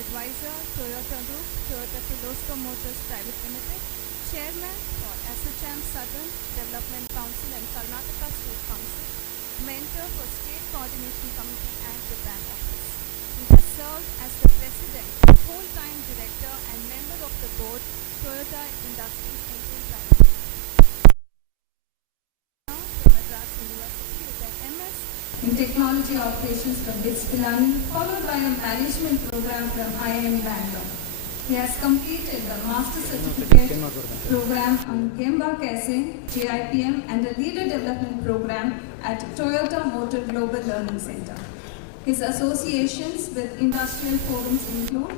Advisor, Toyota Group, Toyota Kirloskar Motors Private Limited, Chairman for SHM Southern Development Council and Karnataka State Council, Mentor for State Coordination Committee and Japan Office. He has served as the President, Full-Time Director and Member of the Board, Toyota Industries Indian Private Limited. Now from Madras University with an MS in Technology Operations from BITS Pilani, followed by a management program from IIM Bangalore. He has completed the Master Certificate program on Gemba Kaise, JIPM, and a Leader Development program at Toyota Motor Global Learning Center. His associations with industrial forums include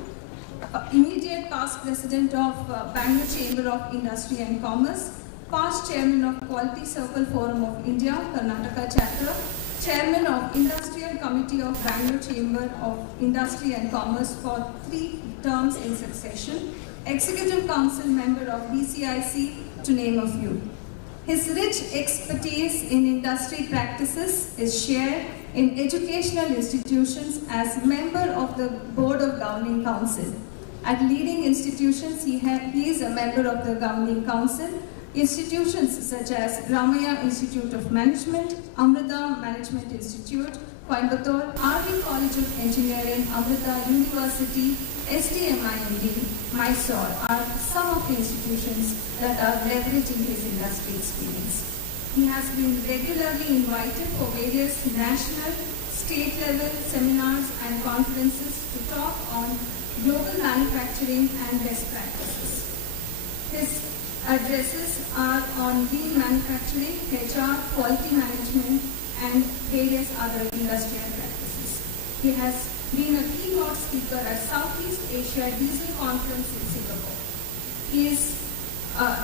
immediate past President of Bangalore Chamber of Industry and Commerce, past Chairman of Quality Circle Forum of India, Karnataka Chapter, Chairman of Industrial Committee of Bangalore Chamber of Industry and Commerce for 3 terms in succession, Executive Council member of BCIC, to name a few. His rich expertise in industry practices is shared in educational institutions as member of the Board of Governing Council. At leading institutions, he is a member of the Governing Council. Institutions such as Ramaiah Institute of Management, Amrita Management Institute, Coimbatore, RV College of Engineering, Amrita University, STMIND, Mysore are some of the institutions that are leveraging his industry experience. He has been regularly invited for various national, state level seminars and conferences to talk on global manufacturing and best practices. His addresses are on lean manufacturing, HR, quality management, and various other industrial practices. He has been a keynote speaker at Southeast Asia Diesel Conference in Singapore.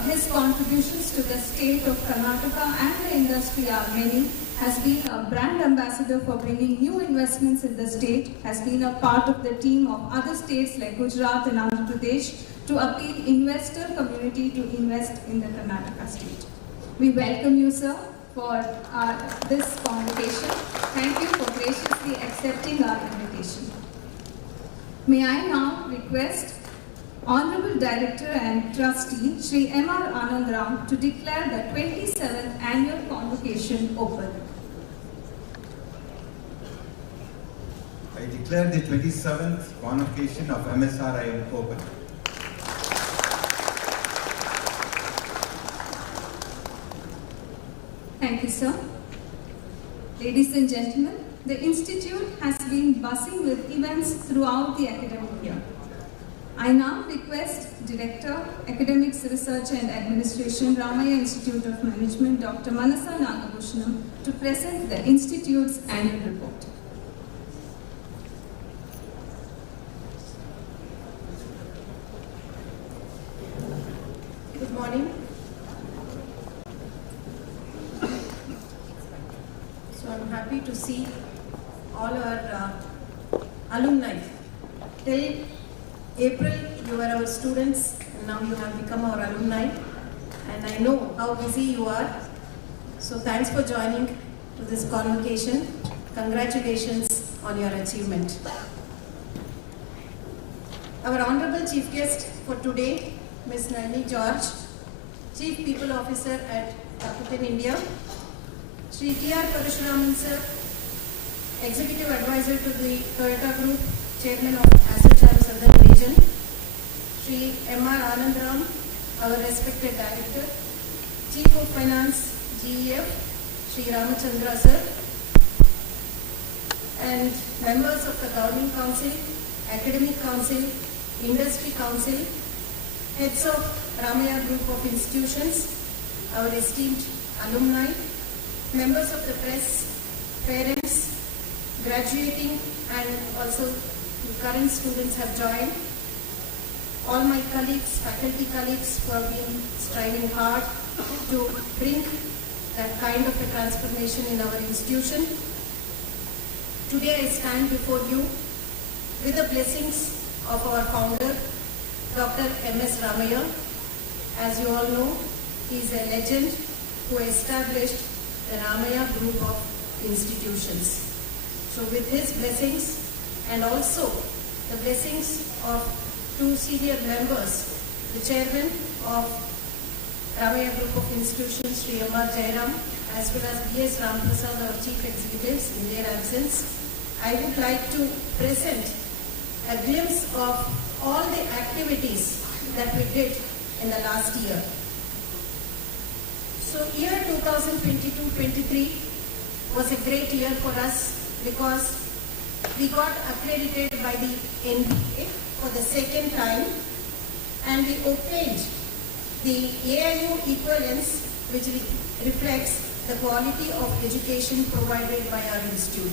His contributions to the state of Karnataka and the industry are many. Has been a brand ambassador for bringing new investments in the state, has been a part of the team of other states like Gujarat and Andhra Pradesh to appeal investor community to invest in the Karnataka state. We welcome you, sir, for this convocation. Thank you for graciously accepting our invitation. May I now request Honorable Director and Trustee Shri M.R. Anandram to declare the 27th Annual Convocation open. I declare the 27th Convocation of MSRIM open. Thank you, sir. Ladies and gentlemen, the Institute has been buzzing with events throughout the academic year. I now request Director, Academics, Research and Administration, Ramaiah Institute of Management, Dr. Manasa Nagabhushanam, to present the Institute's annual report. Good morning. So I'm happy to see all our alumni. Till April, you were our students, and now you have become our alumni. And I know how busy you are. So thanks for joining to this convocation. Congratulations on your achievement. Our Honorable Chief Guest for today, Ms. Nalini George, Chief People Officer at Rakuten India, Shri T.R. Parashuraman Sir, Executive Advisor to the Toyota Group, Chairman of SHM Southern Region, Shri M.R. Anandram, our respected Director, Chief of Finance, GEF, Shri Ramachandra Sir, and members of the Governing Council, Academic Council, Industry Council, heads of Ramaiah Group of Institutions, our esteemed alumni, members of the press, parents, graduating and also current students have joined, all my colleagues, faculty colleagues who have been striving hard to bring that kind of a transformation in our institution. Today I stand before you with the blessings of our founder, Dr. M.S. Ramaiah. As you all know, he is a legend who established the Ramaiah Group of Institutions. So with his blessings and also the blessings of two senior members, the chairman of Ramaiah Group of Institutions, Sri M.R. Jairam, as well as B.S. Ramprasad, our chief executives, in their absence. I would like to present a glimpse of all the activities that we did in the last year. So year 2022-23 was a great year for us because we got accredited by the NBA for the second time, and we obtained the AIU equivalence, which reflects the quality of education provided by our institute.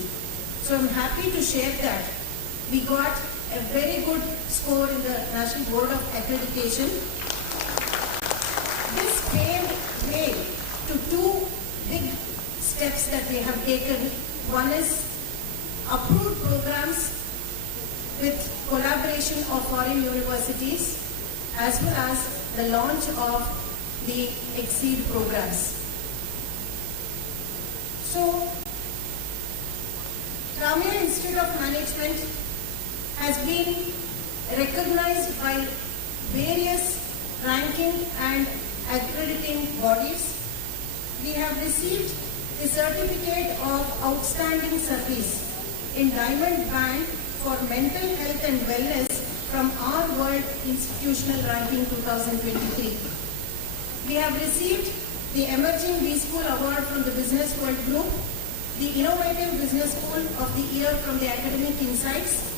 So I'm happy to share that we got a very good score in the National Board of Accreditation. This paved way to two big steps that we have taken. One is approved programs with collaboration of foreign universities, as well as the launch of the Exceed programs. So, Ramaiah Institute of Management has been recognized by various ranking and accrediting bodies. We have received the certificate of outstanding service in Diamond Band for mental health and wellness from our World Institutional Ranking 2023. We have received the Emerging B School Award from the Business World Group, the Innovative Business School of the Year from the Academic Insights.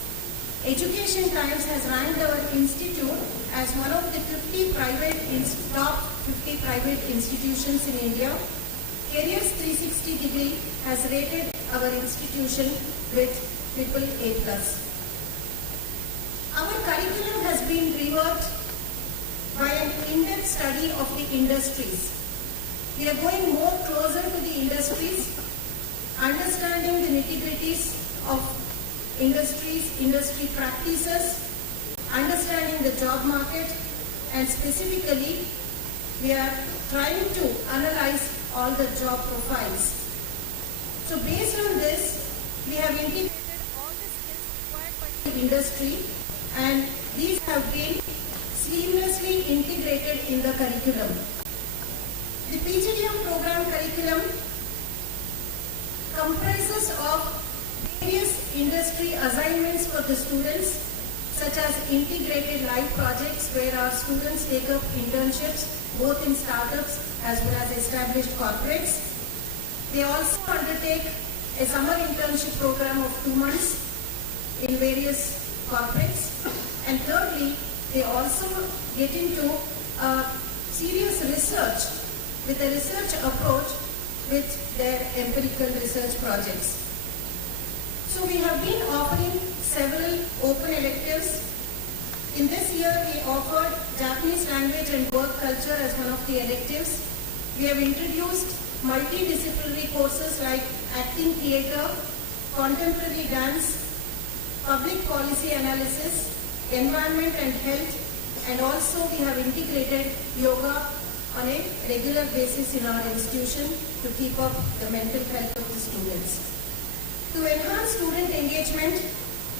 Education Times has ranked our institute as one of the top 50 private institutions in India. Careers 360 degree has rated our institution with AAA+. Our curriculum has been reworked by an in-depth study of the industries. We are going more closer to the industries, understanding the nitty-gritties of industries, industry practices, understanding the job market, and specifically, we are trying to analyze all the job profiles. So based on this, we have integrated all the skills required by the industry, and these have been seamlessly integrated in the curriculum. The PGDM program curriculum comprises of various industry assignments for the students, such as integrated live projects where our students take up internships both in startups as well as established corporates. They also undertake a summer internship program of 2 months in various corporates. And thirdly, they also get into serious research with a research approach with their empirical research projects. So we have been offering several open electives. In this year, we offered Japanese language and work culture as one of the electives. We have introduced multidisciplinary courses like acting theatre, contemporary dance, public policy analysis, environment and health, and also we have integrated yoga on a regular basis in our institution to keep up the mental health of the students. To enhance student engagement,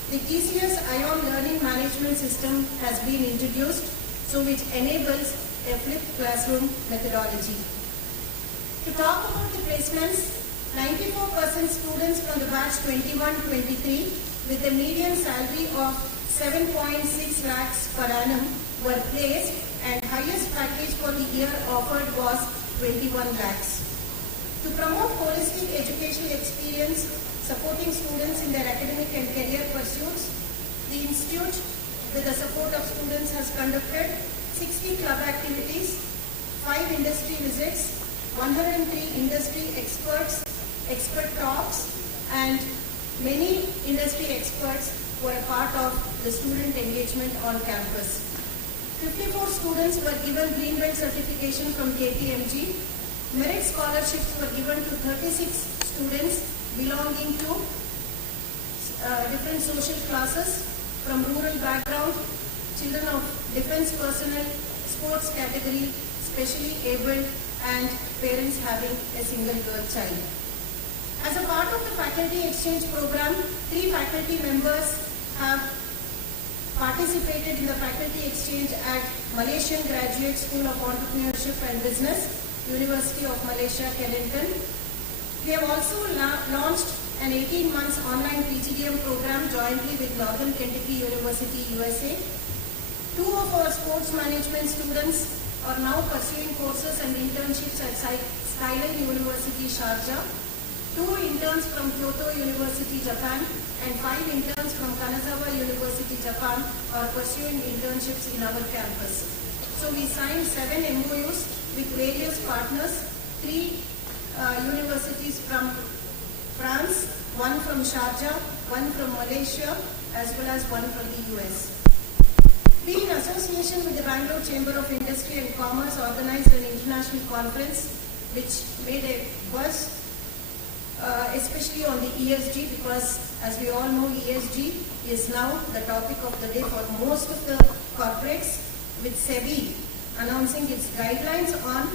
the TCS ION Learning Management System has been introduced, so which enables a flipped classroom methodology. To talk about the placements, 94% students from the batch 21-23 with a median salary of 7.6 lakhs per annum were placed, and highest package for the year offered was 21 lakhs. To promote holistic educational experience, supporting students in their academic and career pursuits, the Institute, with the support of students, has conducted 60 club activities, 5 industry visits, 103 industry experts, expert talks, and many industry experts were a part of the student engagement on campus. 54 students were given Green Belt certification from KPMG. Merit scholarships were given to 36 students belonging to different social classes from rural background, children of defense personnel, sports category, specially abled, and parents having a single girl child. As a part of the faculty exchange program, 3 faculty members have participated in the faculty exchange at Malaysian Graduate School of Entrepreneurship and Business, University of Malaysia, Kennington. We have also launched an 18 months online PGDM program jointly with Northern Kentucky University, USA. 2 of our sports management students are now pursuing courses and internships at Skyline University, Sharjah. 2 interns from Kyoto University, Japan, and 5 interns from Kanazawa University, Japan are pursuing internships in our campus. So we signed 7 MOUs with various partners, 3 universities from France, 1 from Sharjah, 1 from Malaysia, as well as 1 from the US. We, in association with the Bangalore Chamber of Industry and Commerce, organized an international conference which made a buzz, especially on the ESG, because as we all know, ESG is now the topic of the day for most of the corporates, with SEBI announcing its guidelines on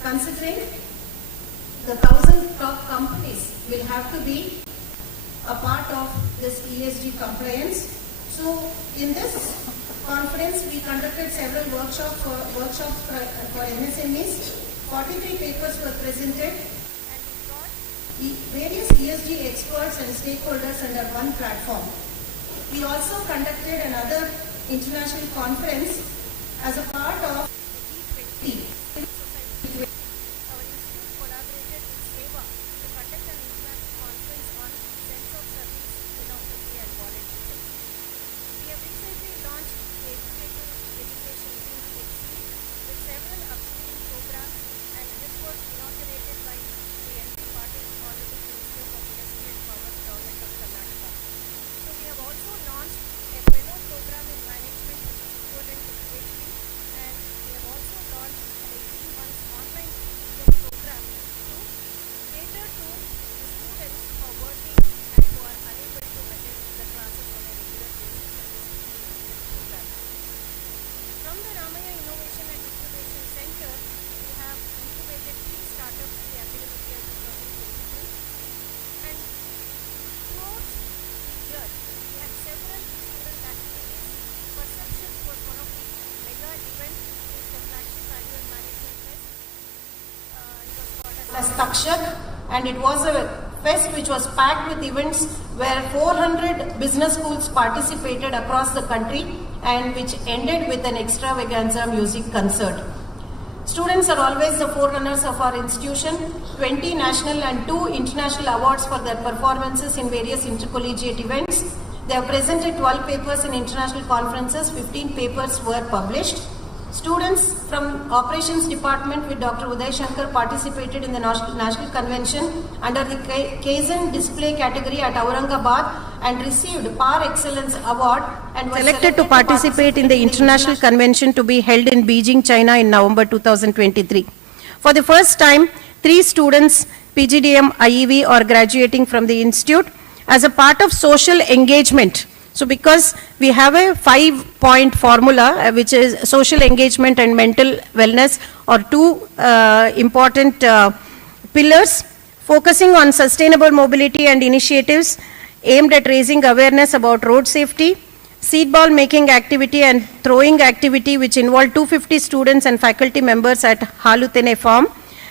considering the 1,000 top companies will have to be a part of this ESG compliance. So in this conference, we conducted several workshops for MSMEs. 43 papers were presented, and we brought various ESG experts and stakeholders under one platform. We also conducted another international conference as a part of the G20. Our institute collaborated with SEWA to conduct an international conference on sense of service, philanthropy, and volunteerism. We have recently launched the Executive Education Team Exceed with several upskilling programs, and this was inaugurated by the NP Patil, Honorable Minister of Industry and Commerce, Government of Karnataka. So we have also launched a fellow program in management which is equivalent to PhD, and we have also launched an 18 months online PhD program to cater to the students who are working and who are unable to attend the classes on a regular basis in this program. From the Ramaiah Innovation and Incubation Center, we have incubated 3 startups in the academic year 2022, and throughout the year, we had several student activities. Perception was one of the mega events, is the flagship annual management fest. It was called as Takshak, and it was a fest which was packed with events where 400 business schools participated across the country, and which ended with an extravaganza music concert. Students are always the forerunners of our institution. 20 national and 2 international awards for their performances in various intercollegiate events. They have presented 12 papers in international conferences, 15 papers were published. Students from Operations Department with Dr. Uday Shankar participated in the National Convention under the Kaizen Display category at Aurangabad and received Par Excellence Award and was selected to participate in the International Convention to be held in Beijing, China in November 2023. For the first time, 3 students PGDM IEV are graduating from the institute as a part of social engagement. So because we have a 5-point formula, which is social engagement and mental wellness, are 2 important pillars, focusing on sustainable mobility and initiatives aimed at raising awareness about road safety, seed ball making activity and throwing activity, which involved 250 students and faculty members at Halutene Farm.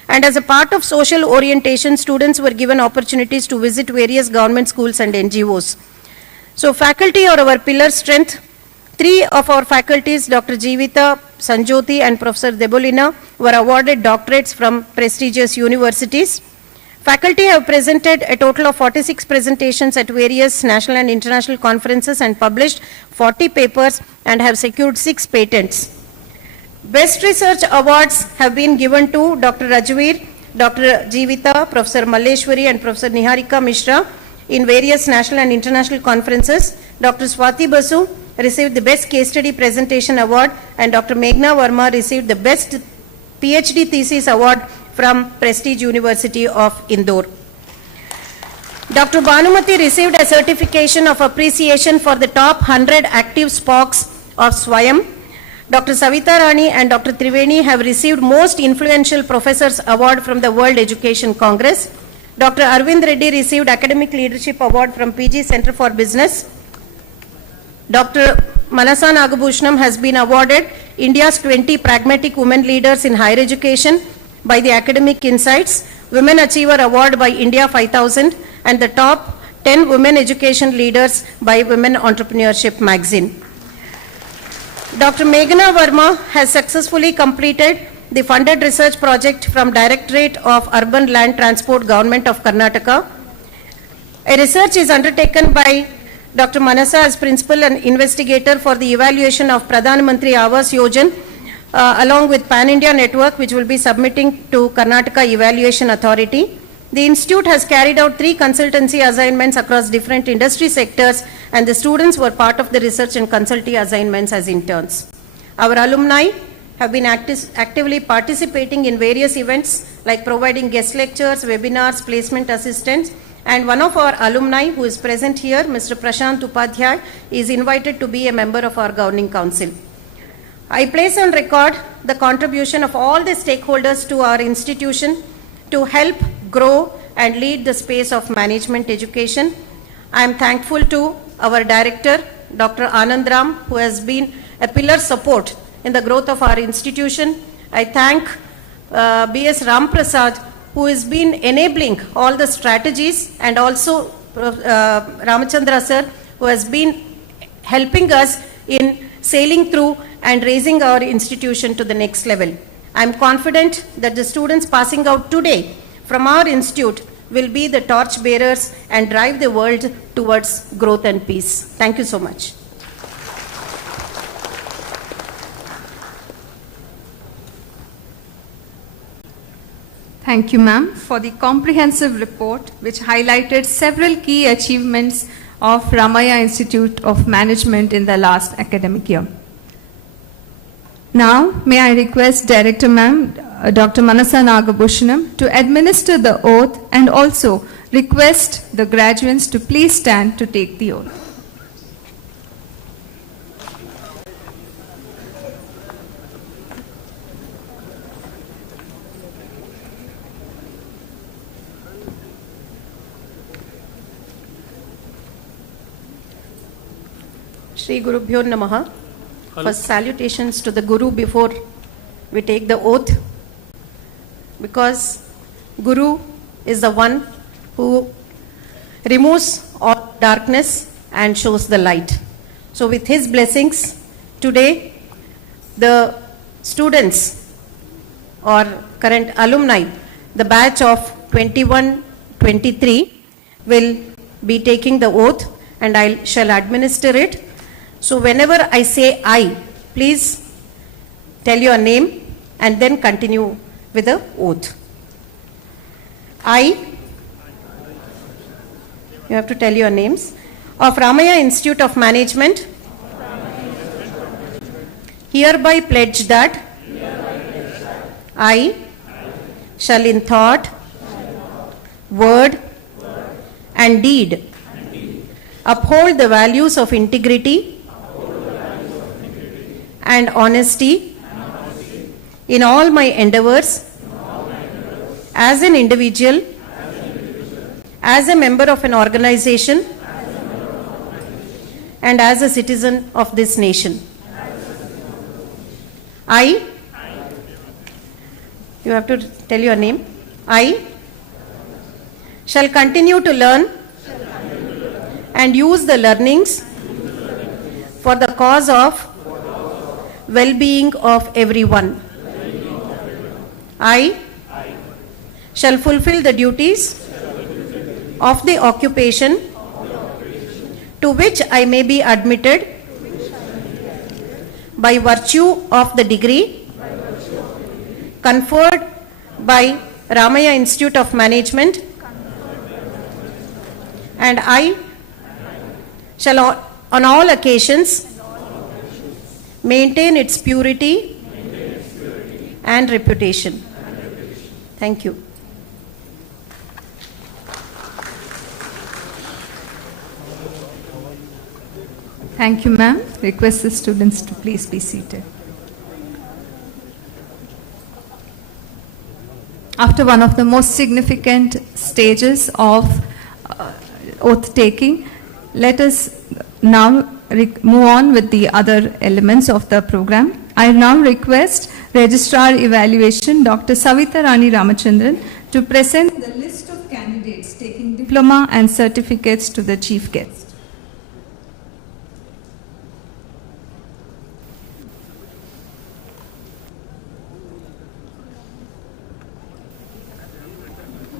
And as a part of social orientation, students were given opportunities to visit various government schools and NGOs. So faculty are our pillar strength. 3 of our faculties, Dr. Jeevita, Sanjoti and Professor Debolina, were awarded doctorates from prestigious universities. Faculty have presented a total of 46 presentations at various national and international conferences and published 40 papers and have secured 6 patents. Best Research Awards have been given to Dr. Rajveer, Dr. Jeevita, Professor Malleshwari and Professor Niharika Mishra in various national and international conferences. Dr. Swati Basu received the Best Case Study Presentation Award, and Dr. Meghna Verma received the Best PhD Thesis Award from Prestige University of Indore. Dr. Bhanumati received a certification of appreciation for the top 100 active Spocks of Swayam. Dr. Savita Rani and Dr. Triveni have received Most Influential Professors Award from the World Education Congress. Dr. Arvind Reddy received Academic Leadership Award from PG Center for Business. Dr. Manasa Nagabhushanam has been awarded India's 20 Pragmatic Women Leaders in Higher Education by the Academic Insights, Women Achiever Award by India 5000, and the top 10 Women Education Leaders by Women Entrepreneurship magazine. Dr. Meghana Verma has successfully completed the funded research project from Directorate of Urban Land Transport, Government of Karnataka. A research is undertaken by Dr. Manasa as Principal and Investigator for the evaluation of Pradhan Mantri Awas Yojan along with Pan India Network, which will be submitting to Karnataka Evaluation Authority. The institute has carried out 3 consultancy assignments across different industry sectors, and the students were part of the research and consultancy assignments as interns. Our alumni have been actively participating in various events like providing guest lectures, webinars, placement assistance, and one of our alumni who is present here, Mr. Prashant Upadhyay, is invited to be a member of our governing council. I place on record the contribution of all the stakeholders to our institution to help grow and lead the space of management education. I am thankful to our director, Dr. Anand Ram, who has been a pillar support in the growth of our institution. I thank B.S. Ram Prasad, who has been enabling all the strategies, and also Ramachandra sir, who has been helping us in sailing through and raising our institution to the next level. I am confident that the students passing out today from our institute will be the torch bearers and drive the world towards growth and peace. Thank you so much. Thank you, ma'am, for the comprehensive report which highlighted several key achievements of Ramaiah Institute of Management in the last academic year. Now, may I request Director Ma'am, Dr. Manasa Nagabhushanam, to administer the oath and also request the graduates to please stand to take the oath. Shri Gurubhyo Namaha. First, salutations to the Guru before we take the oath, because Guru is the one who removes all darkness and shows the light. So with his blessings, today the students or current alumni, the batch of 21-23 will be taking the oath, and I shall administer it. So whenever I say I, please tell your name and then continue with the oath. I, you have to tell your names, of Ramaiah Institute of Management, hereby pledge that I shall in thought, word and deed uphold the values of integrity and honesty in all my endeavors as an individual, as a member of an organization, and as a citizen of this nation. I, you have to tell your name, I shall continue to learn and use the learnings for the cause of well-being of everyone. I shall fulfill the duties of the occupation to which I may be admitted by virtue of the degree conferred by Ramaiah Institute of Management, and I shall on all occasions maintain its purity and reputation. Thank you. Thank you, ma'am. Request the students to please be seated. After one of the most significant stages of oath taking, let us now move on with the other elements of the program. I now request Registrar Evaluation Dr. Savitha Rani Ramachandran to present the list of candidates taking diploma and certificates to the chief guest.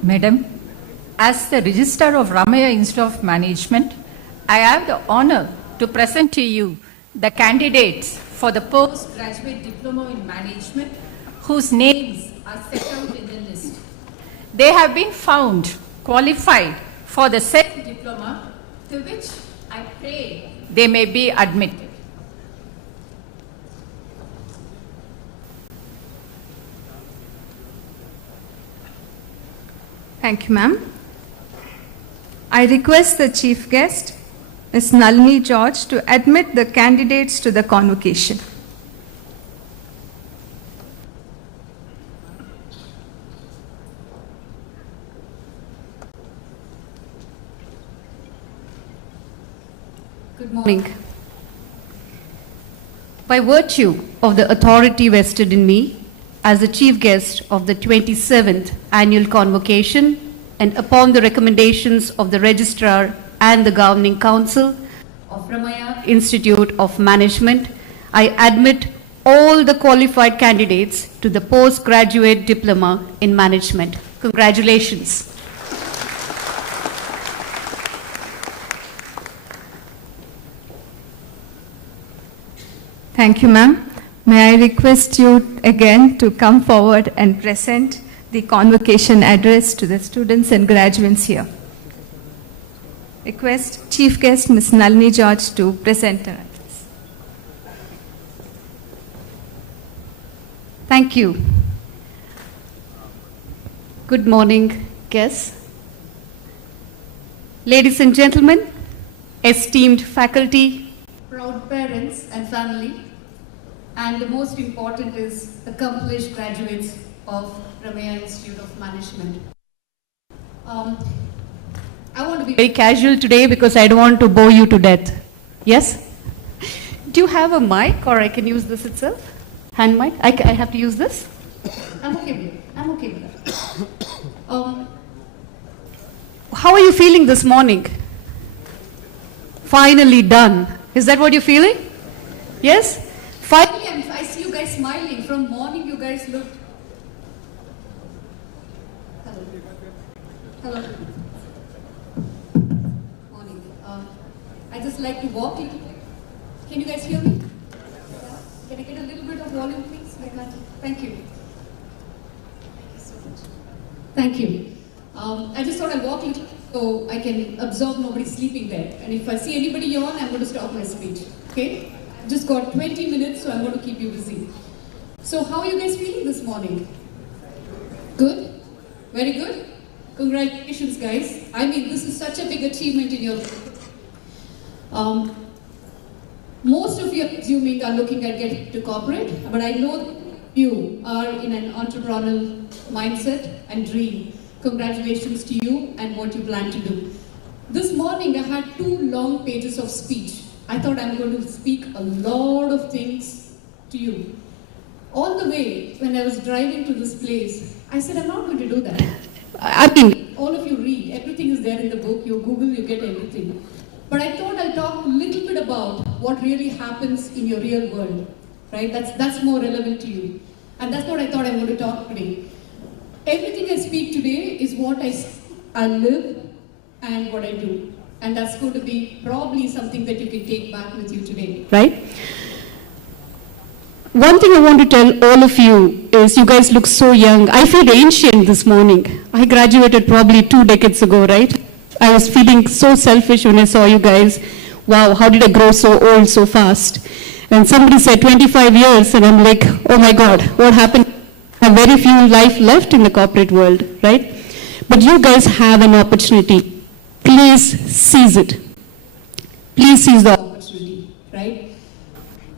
Madam, as the Registrar of Ramaiah Institute of Management, I have the honor to present to you the candidates for the postgraduate diploma in management whose names are set out in the list. They have been found qualified for the said diploma, to which I pray they may be admitted. Thank you, ma'am. I request the chief guest, Ms. Nalini George, to admit the candidates to the convocation. Good morning. By virtue of the authority vested in me as the chief guest of the 27th annual convocation, and upon the recommendations of the Registrar and the Governing Council of Ramaiah Institute of Management, I admit all the qualified candidates to the postgraduate diploma in management. Congratulations. Thank you, ma'am. May I request you again to come forward and present the convocation address to the students and graduates here. Request Chief Guest Ms. Nalini George to present her address. Thank you. Good morning, guests. Ladies and gentlemen, esteemed faculty, proud parents and family, and the most important is accomplished graduates of Ramaiah Institute of Management. I want to be very casual today because I don't want to bore you to death. Yes? Do you have a mic, or I can use this itself? Hand mic? I have to use this? I'm okay with it. I'm okay with that. How are you feeling this morning? Finally done. Is that what you're feeling? Yes? Finally, I see you guys smiling. From morning, you guys looked. Hello. Hello. Morning. I just like to walk a little bit. Can you guys hear me? Yeah. Can I get a little bit of volume, please? I can't. Thank you. Thank you so much. Thank you. I just thought I'd walk a little so I can observe nobody's sleeping there. And if I see anybody yawn, I'm going to stop my speech. Okay? I've just got 20 minutes, so I'm going to keep you busy. So how are you guys feeling this morning? Good? Very good? Congratulations, guys. I mean, this is such a big achievement in your life. Most of you, I'm assuming, are looking at getting to corporate, but I know you are in an entrepreneurial mindset and dream. Congratulations to you and what you plan to do. This morning, I had 2 long pages of speech. I thought I'm going to speak a lot of things to you. On the way, when I was driving to this place, I said, I'm not going to do that. I mean, all of you read, everything is there in the book, you Google, you get everything. But I thought I'll talk a little bit about what really happens in your real world, right? That's more relevant to you. And that's what I thought I want to talk today. Everything I speak today is what I live and what I do. And that's going to be probably something that you can take back with you today, right? One thing I want to tell all of you is you guys look so young. I feel ancient this morning. I graduated probably 2 decades ago, right? I was feeling so selfish when I saw you guys. Wow, how did I grow so old so fast? And somebody said 25 years, and I'm like, oh my God, what happened? I have very few life left in the corporate world, right? But you guys have an opportunity. Please seize it. Please seize the opportunity, right?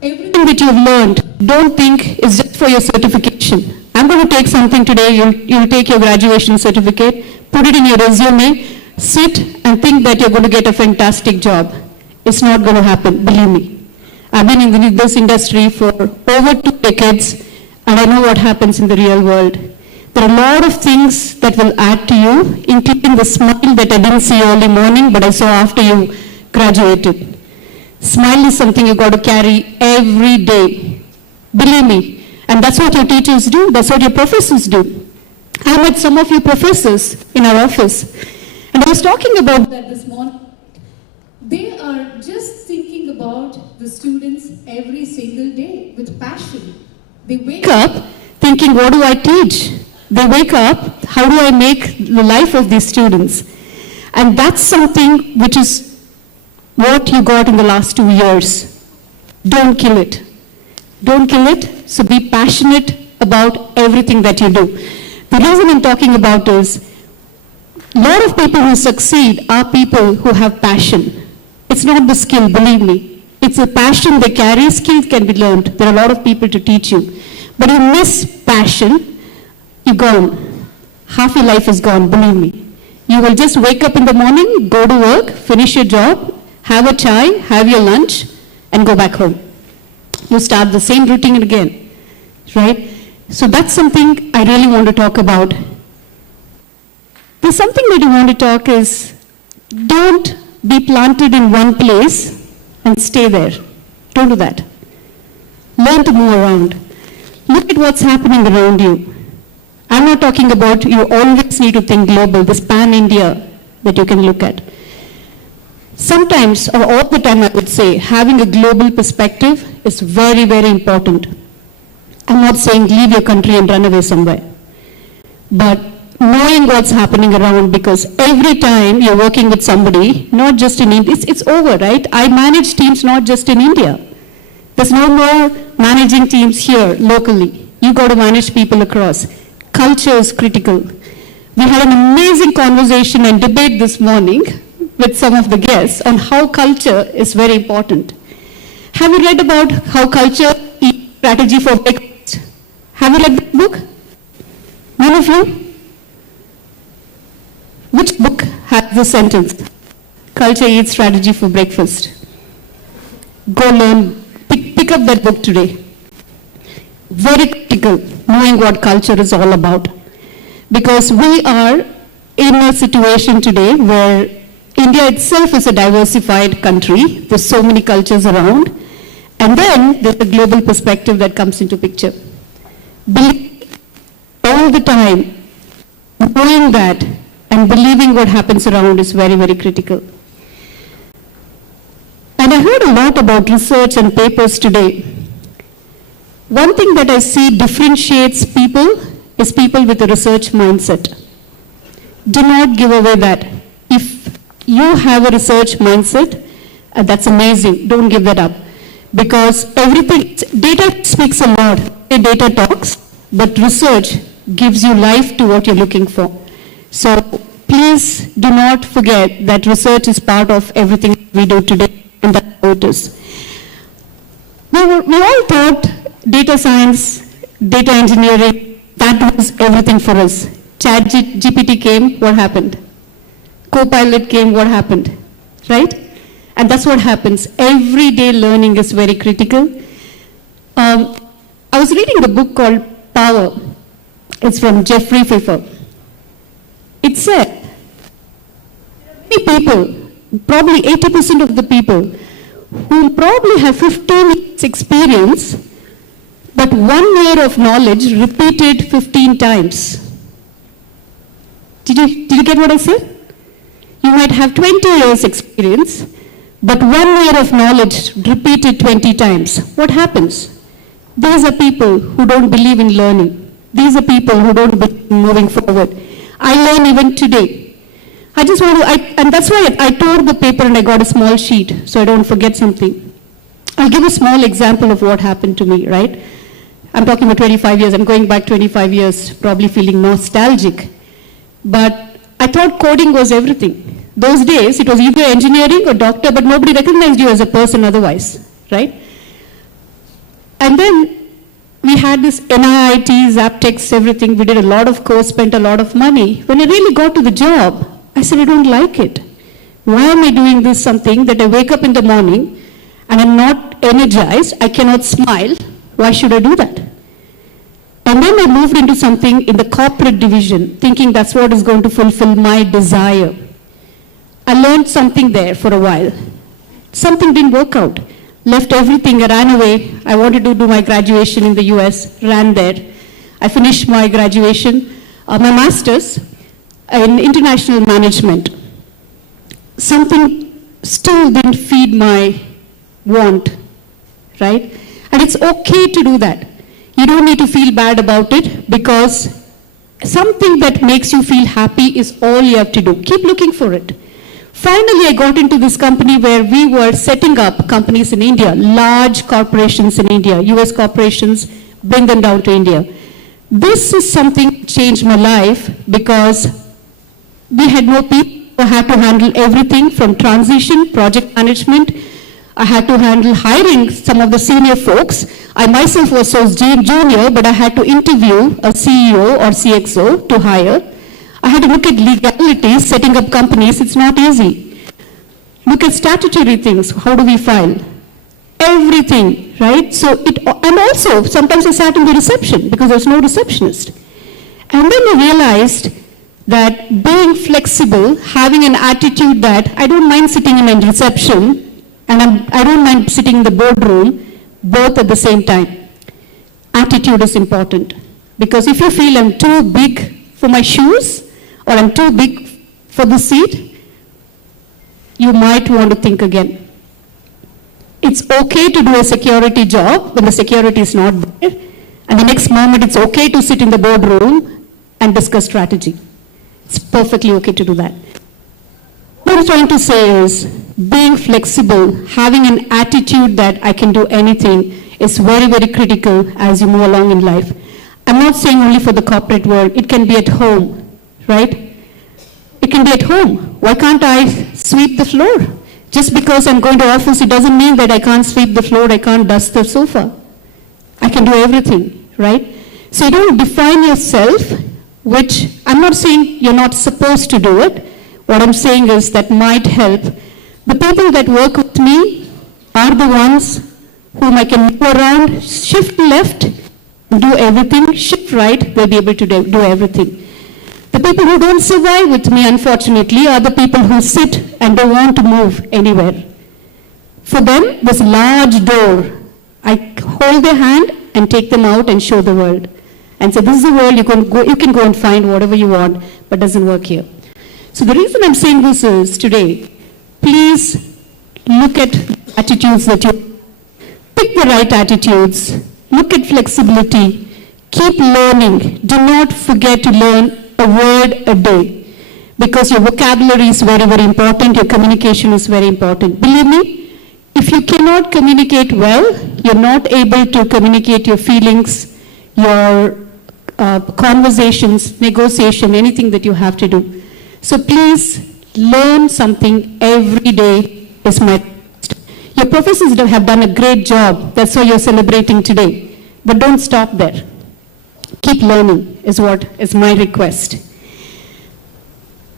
Everything that you've learned, don't think is just for your certification. I'm going to take something today, you'll take your graduation certificate, put it in your resume, sit and think that you're going to get a fantastic job. It's not going to happen, believe me. I've been in this industry for over 2 decades, and I know what happens in the real world. There are a lot of things that will add to you, including the smile that I didn't see early morning, but I saw after you graduated. Smile is something you got to carry every day. Believe me. And that's what your teachers do. That's what your professors do. I met some of your professors in our office. And I was talking about that this morning. They are just thinking about the students every single day with passion. They wake up thinking, what do I teach? They wake up, how do I make the life of these students? And that's something which is what you got in the last 2 years. Don't kill it. Don't kill it, so be passionate about everything that you do. The reason I'm talking about is, a lot of people who succeed are people who have passion. It's not the skill, believe me. It's a passion they carry. Skills can be learned. There are a lot of people to teach you. But you miss passion, you're gone. Half your life is gone, believe me. You will just wake up in the morning, go to work, finish your job, have a chai, have your lunch, and go back home. You start the same routine again, right? So that's something I really want to talk about. There's something that I want to talk is, don't be planted in one place and stay there. Don't do that. Learn to move around. Look at what's happening around you. I'm not talking about you always need to think global, this pan-India that you can look at. Sometimes, or all the time I would say, having a global perspective is very, very important. I'm not saying leave your country and run away somewhere. But knowing what's happening around, because every time you're working with somebody, not just in India, it's over, right? I manage teams not just in India. There's no more managing teams here locally. You got to manage people across. Culture is critical. We had an amazing conversation and debate this morning with some of the guests on how culture is very important. Have you read about how culture eats strategy for breakfast? Have you read the book? None of you? Which book has this sentence? Culture eats strategy for breakfast. Go learn, pick up that book today. Very critical, knowing what culture is all about. Because we are in a situation today where India itself is a diversified country. There's so many cultures around. And then there's a global perspective that comes into picture. Believe all the time, knowing that and believing what happens around is very, very critical. And I heard a lot about research and papers today. One thing that I see differentiates people is people with a research mindset. Do not give away that. If you have a research mindset, that's amazing. Don't give that up. Because everything, data speaks a lot. Data talks, but research gives you life to what you're looking for. So please do not forget that research is part of everything we do today, and that's how it is. We all thought data science, data engineering, that was everything for us. ChatGPT came, what happened? Copilot came, what happened? Right? And that's what happens. Everyday learning is very critical. I was reading a book called Power. It's from Jeffrey Pfeffer. It said, many people, probably 80% of the people, who probably have 15 years experience, but 1 year of knowledge repeated 15 times. Did you get what I said? You might have 20 years experience, but 1 year of knowledge repeated 20 times. What happens? These are people who don't believe in learning. These are people who don't believe in moving forward. I learn even today. I just want to, and that's why I tore the paper and I got a small sheet so I don't forget something. I'll give a small example of what happened to me, right? I'm talking about 25 years. I'm going back 25 years, probably feeling nostalgic. But I thought coding was everything. Those days, it was either engineering or doctor, but nobody recognized you as a person otherwise, right? And then we had this NIITs, aptechs, everything. We did a lot of course, spent a lot of money. When I really got to the job, I said, I don't like it. Why am I doing this something that I wake up in the morning and I'm not energized, I cannot smile, why should I do that? And then I moved into something in the corporate division, thinking that's what is going to fulfill my desire. I learned something there for a while. Something didn't work out. Left everything, I ran away. I wanted to do my graduation in the US, ran there. I finished my graduation, my master's in international management. Something still didn't feed my want, right? And it's okay to do that. You don't need to feel bad about it, because something that makes you feel happy is all you have to do. Keep looking for it. Finally, I got into this company where we were setting up companies in India, large corporations in India, US corporations, bring them down to India. This is something that changed my life, because we had no people who had to handle everything from transition, project management. I had to handle hiring some of the senior folks. I myself was so junior, but I had to interview a CEO or CXO to hire. I had to look at legalities, setting up companies. It's not easy. Look at statutory things. How do we file? Everything, right? So and also, sometimes I sat in the reception because there's no receptionist. And then I realized that being flexible, having an attitude that I don't mind sitting in a reception, and I don't mind sitting in the boardroom, both at the same time. Attitude is important. Because if you feel I'm too big for my shoes, or I'm too big for the seat, you might want to think again. It's okay to do a security job when the security is not there, and the next moment it's okay to sit in the boardroom and discuss strategy. It's perfectly okay to do that. What I'm trying to say is, being flexible, having an attitude that I can do anything is very, very critical as you move along in life. I'm not saying only for the corporate world, it can be at home. Right? It can be at home. Why can't I sweep the floor? Just because I'm going to office, it doesn't mean that I can't sweep the floor, I can't dust the sofa. I can do everything, right? So you don't define yourself, which I'm not saying you're not supposed to do it. What I'm saying is that might help. The people that work with me are the ones whom I can move around, shift left, do everything, shift right, they'll be able to do everything. The people who don't survive with me, unfortunately, are the people who sit and don't want to move anywhere. For them, this large door, I hold their hand and take them out and show the world. And say, this is the world, you can go and find whatever you want, but it doesn't work here. So the reason I'm saying this is, today, please look at attitudes that you pick the right attitudes, look at flexibility, keep learning. Do not forget to learn a word a day, because your vocabulary is very, very important, your communication is very important. Believe me, if you cannot communicate well, you're not able to communicate your feelings, your conversations, negotiation, anything that you have to do. So please learn something every day is my request. Your professors have done a great job, that's why you're celebrating today, but don't stop there. Keep learning is what is my request.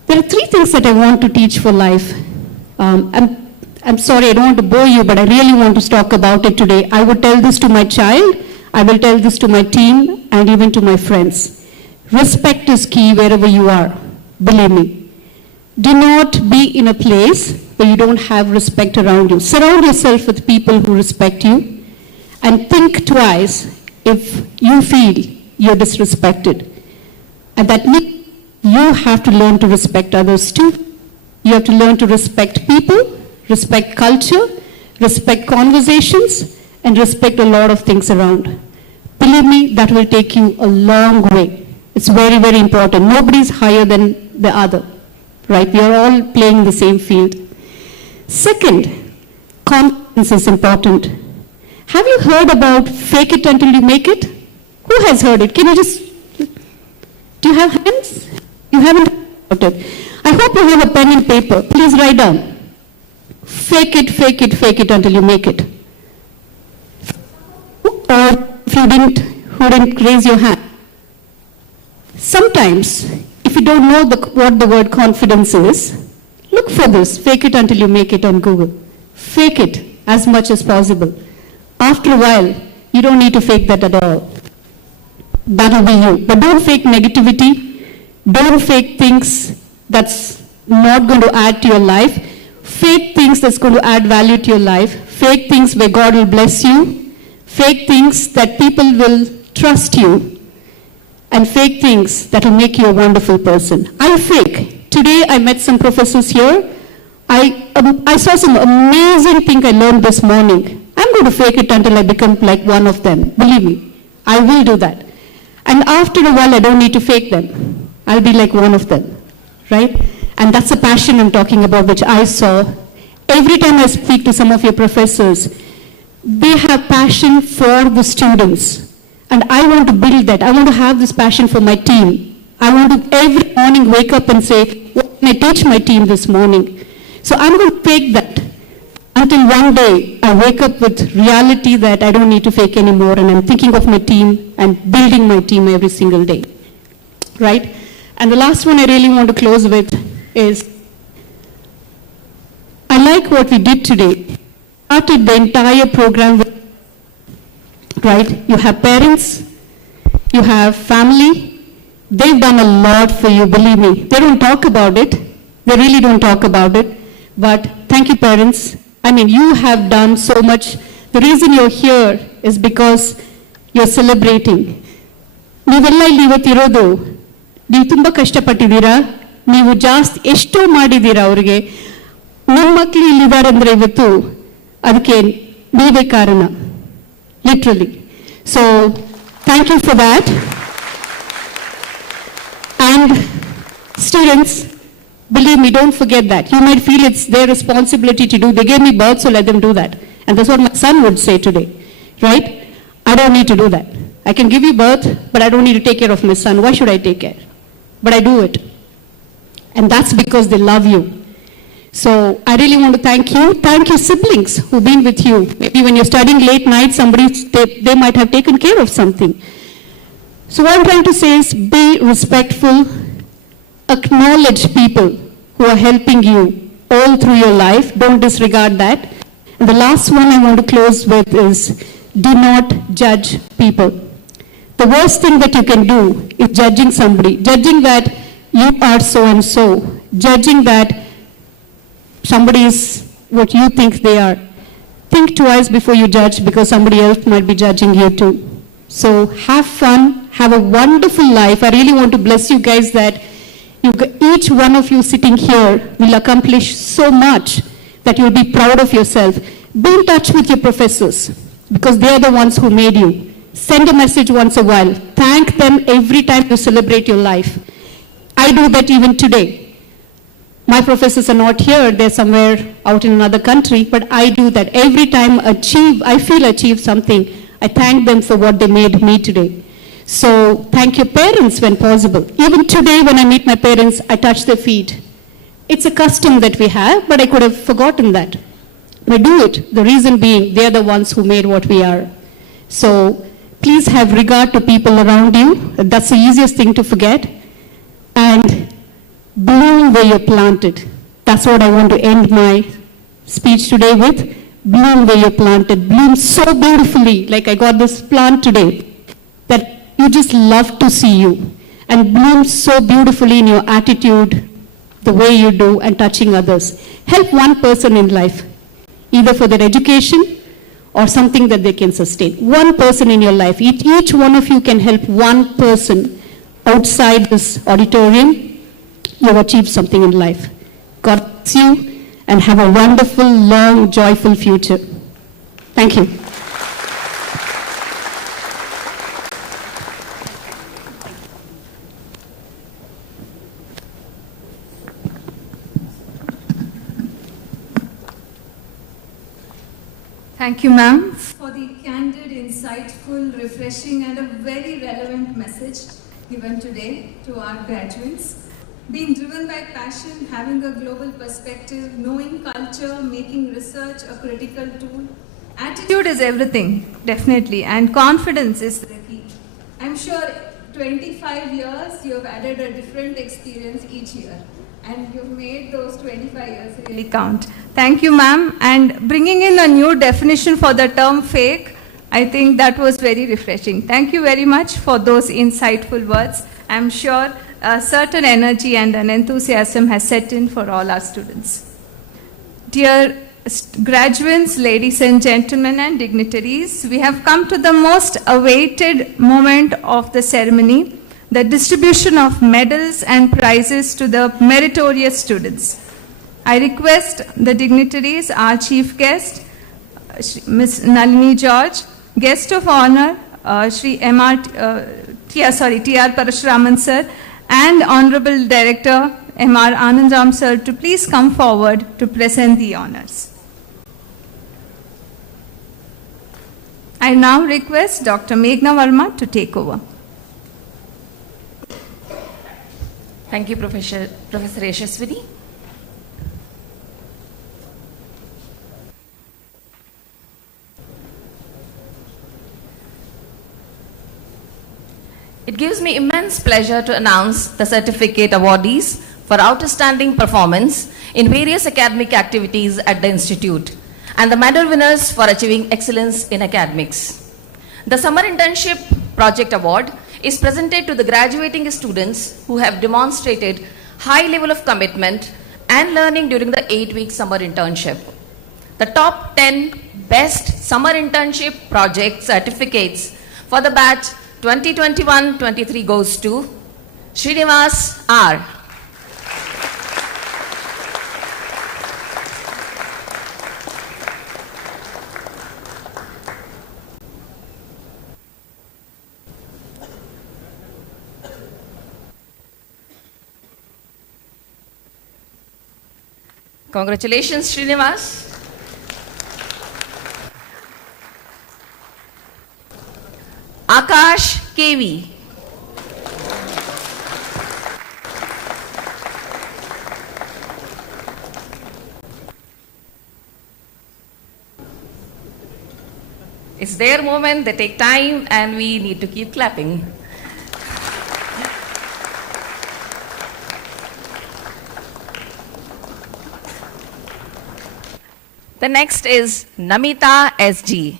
There are 3 things that I want to teach for life. I'm sorry, I don't want to bore you, but I really want to talk about it today. I would tell this to my child, I will tell this to my team, and even to my friends. Respect is key wherever you are, believe me. Do not be in a place where you don't have respect around you. Surround yourself with people who respect you, and think twice if you feel you're disrespected. And that means you have to learn to respect others too. You have to learn to respect people, respect culture, respect conversations, and respect a lot of things around. Believe me, that will take you a long way. It's very, very important. Nobody's higher than the other, right? We are all playing the same field. Second, confidence is important. Have you heard about fake it until you make it? Who has heard it? Can you just, do you have hands? You haven't heard about it. I hope you have a pen and paper. Please write down. Fake it, fake it, fake it until you make it. Or if you who didn't raise your hand. Sometimes, if you don't know what the word confidence is, Look for this, fake it until you make it on Google. Fake it as much as possible. After a while, you don't need to fake that at all. That'll be you. But don't fake negativity. Don't fake things that's not going to add to your life. Fake things that's going to add value to your life. Fake things where God will bless you. Fake things that people will trust you. And fake things that will make you a wonderful person. I fake. Today I met some professors here. I saw some amazing thing I learned this morning. I'm going to fake it until I become like one of them. Believe me, I will do that. And after a while, I don't need to fake them. I'll be like one of them, right? And that's the passion I'm talking about, which I saw. Every time I speak to some of your professors, they have passion for the students. And I want to build that. I want to have this passion for my team. I want to every morning wake up and say, what can I teach my team this morning? So I'm going to fake that until one day I wake up with reality that I don't need to fake anymore, and I'm thinking of my team and building my team every single day, right? And the last one I really want to close with is, I like what we did today. Started the entire program with, right? You have parents, you have family. They've done a lot for you, believe me. They don't talk about it. They really don't talk about it. But thank you, parents. I mean, you have done so much. The reason you're here is because you're celebrating. ನೀವೆಲ್ಲ ಇಲ್ಲಿ ಇವತ್ತಿರೋದು ನೀವು ತುಂಬ ಕಷ್ಟಪಟ್ಟಿದ್ದೀರಾ, ನೀವು ಜಾಸ್ತಿ ಎಷ್ಟೋ ಮಾಡಿದ್ದೀರಾ ಅವರಿಗೆ. ನಿಮ್ಮ ಮಕ್ಕಳು ಇಲ್ಲಿದ್ದಾರೆ ಅಂದರೆ ಇವತ್ತು ಅದಕ್ಕೆ ನೀವೇ ಕಾರಣ, literally. So thank you for that. And students, believe me, don't forget that. You might feel it's their responsibility to do. They gave me birth, so let them do that. And that's what my son would say today, right? I don't need to do that. I can give you birth, but I don't need to take care of my son. Why should I take care? But I do it. And that's because they love you. So I really want to thank you. Thank your siblings who've been with you. Maybe when you're studying late nights, they might have taken care of something. So what I'm trying to say is be respectful, acknowledge people who are helping you all through your life. Don't disregard that. And the last one I want to close with is, do not judge people. The worst thing that you can do is judging somebody, judging that you are so and so, judging that somebody is what you think they are. Think twice before you judge, because somebody else might be judging you too. So have fun, have a wonderful life. I really want to bless you guys that each one of you sitting here will accomplish so much that you'll be proud of yourself. Be in touch with your professors, because they are the ones who made you. Send a message once a while. Thank them every time you celebrate your life. I do that even today. My professors are not here, they're somewhere out in another country, but I do that. Every time I feel achieve something, I thank them for what they made me today. So thank your parents when possible. Even today when I meet my parents, I touch their feet. It's a custom that we have, but I could have forgotten that. I do it, the reason being, they're the ones who made what we are. So please have regard to people around you. That's the easiest thing to forget. And bloom where you're planted. That's what I want to end my speech today with. Bloom where you're planted. Bloom so beautifully, like I got this plant today, that you just love to see you. And bloom so beautifully in your attitude, the way you do, and touching others. Help one person in life, either for their education or something that they can sustain. One person in your life. Each one of you can help one person outside this auditorium. You've achieved something in life. God bless you and have a wonderful, long, joyful future. Thank you. Thank you, ma'am, for the candid, insightful, refreshing, and a very relevant message given today to our graduates. Being driven by passion, having a global perspective, knowing culture, making research a critical tool. Attitude is everything, definitely, and confidence is the key. I'm sure 25 years, you have added a different experience each year. And you've made those 25 years really count. Thank you, ma'am. And bringing in a new definition for the term fake, I think that was very refreshing. Thank you very much for those insightful words. I'm sure a certain energy and an enthusiasm has set in for all our students. Dear graduates, ladies and gentlemen and dignitaries, we have come to the most awaited moment of the ceremony, the distribution of medals and prizes to the meritorious students. I request the dignitaries, our chief guest, Ms. Nalini George, guest of honor, Shri T.R. Parashuraman sir, and Honorable Director M.R. Anandram sir to please come forward to present the honors. I now request Dr. Meghna Verma to take over. Thank you, Professor Yashaswini. It gives me immense pleasure to announce the certificate awardees for outstanding performance in various academic activities at the Institute and the medal winners for achieving excellence in academics. The Summer Internship Project Award is presented to the graduating students who have demonstrated high level of commitment and learning during the 8-week summer internship. The top 10 best summer internship project certificates for the batch 2021-23 goes to Srinivas R. Congratulations, Srinivas. Akash KV. It's their moment, they take time, and we need to keep clapping. The next is Namita SG.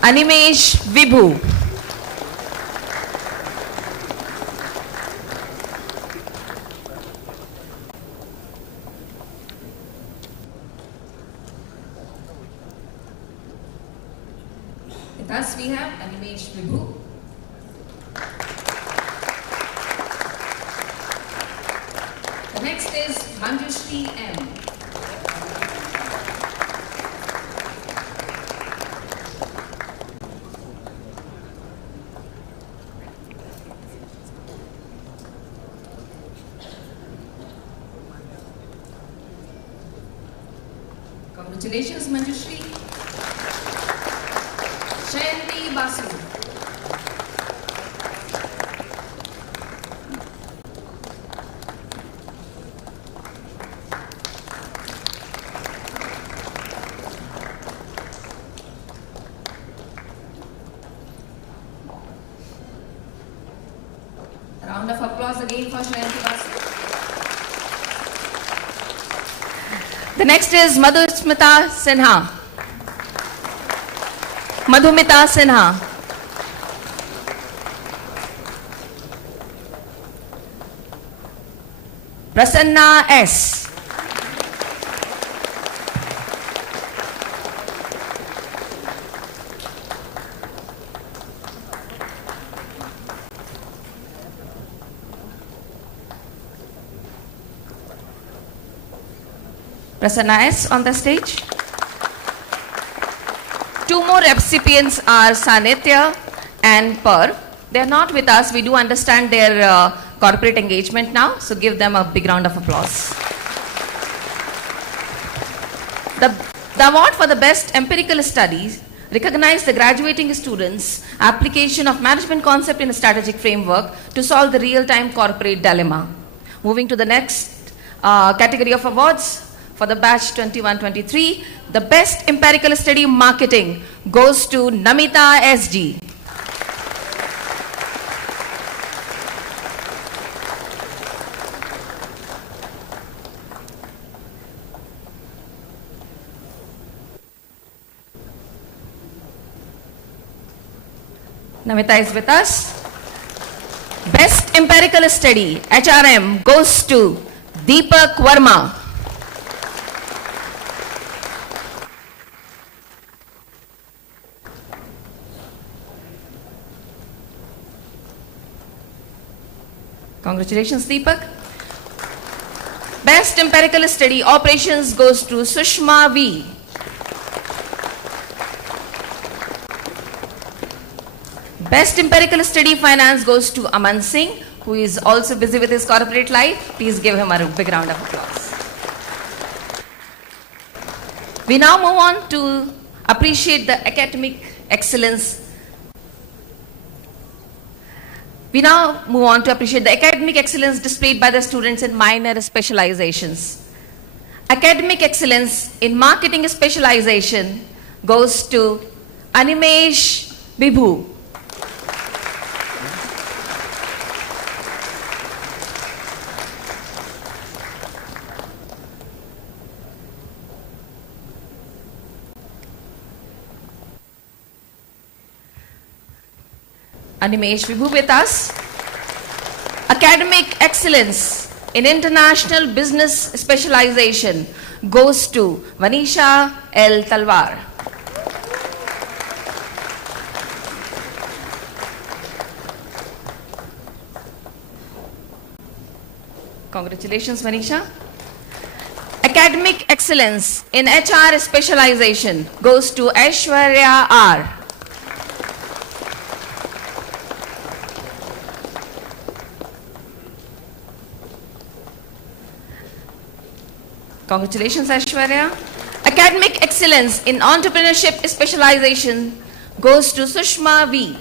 Animesh Vibhu. Thus we have Animesh Vibhu. The next is Manjushri M. Congratulations, Manjushri. Shayanti Basu. Round of applause again for Shayanti Basu. The next is Madhumita Sinha. Madhumita Sinha. Prasanna S. Prasanna S on the stage. Two more recipients are Sanitya and Per. They are not with us. We do understand their corporate engagement now, so give them a big round of applause. The award for the best empirical studies recognize the graduating students' application of management concept in a strategic framework to solve the real-time corporate dilemma. Moving to the next category of awards for the batch 21-23, the best empirical study marketing goes to Namita SG. Namita is with us. Best empirical study, HRM, goes to Deepak Verma. Congratulations, Deepak. Best empirical study, operations, goes to Sushma V. Best empirical study, finance, goes to Aman Singh, who is also busy with his corporate life. Please give him a big round of applause. We now move on to appreciate the academic excellence. We now move on to appreciate the academic excellence displayed by the students in minor specializations. Academic excellence in marketing specialization goes to Animesh Vibhu. Animesh Vibhu with us. Academic excellence in international business specialization goes to Vanisha L. Talwar. Congratulations, Vanisha. Academic excellence in HR specialization goes to Aishwarya R. Congratulations, Aishwarya. Academic excellence in entrepreneurship specialization goes to Sushma V.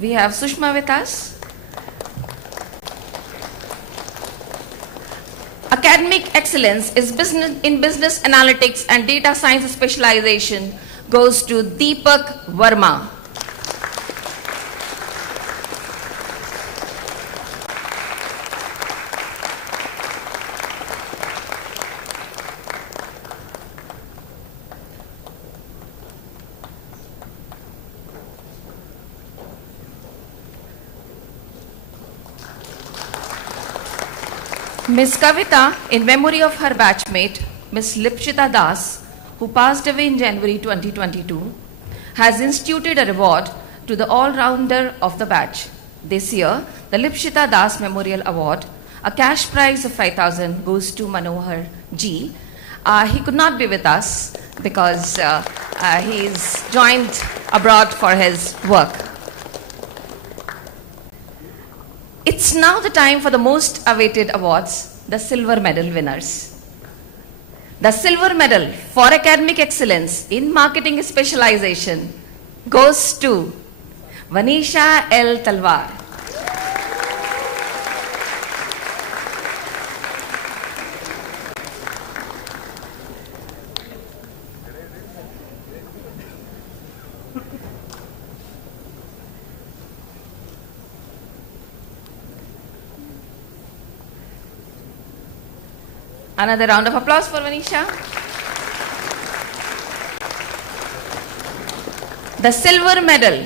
We have Sushma with us. Academic excellence is in business analytics and data science specialization goes to Deepak Verma. Ms. Kavita, in memory of her batchmate, Ms. Lipshita Das, who passed away in January 2022, has instituted a reward to the all-rounder of the batch. This year, the Lipshita Das Memorial Award, a cash prize of 5,000, goes to Manohar G. He could not be with us because he's joined abroad for his work. It's now the time for the most awaited awards, the silver medal winners. The silver medal for academic excellence in marketing specialization goes to Vanisha L. Talwar. Another round of applause for Vanisha. The silver medal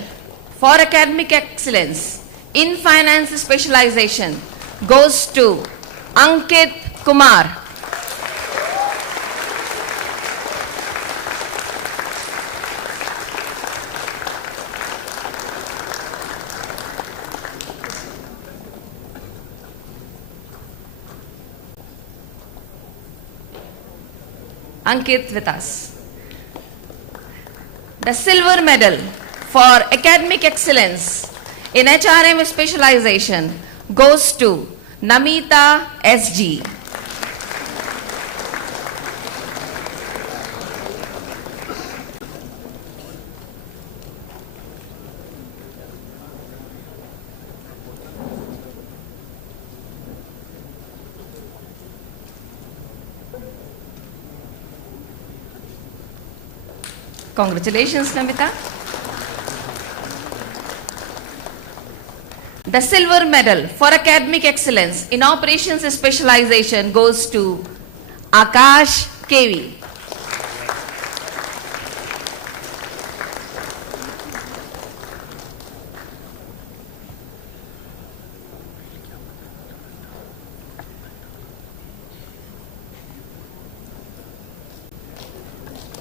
for academic excellence in finance specialization goes to Ankit Kumar. Ankit with us. The silver medal for academic excellence in HRM specialization goes to Namita SG. Congratulations, Namita. The silver medal for academic excellence in operations specialization goes to Akash KV.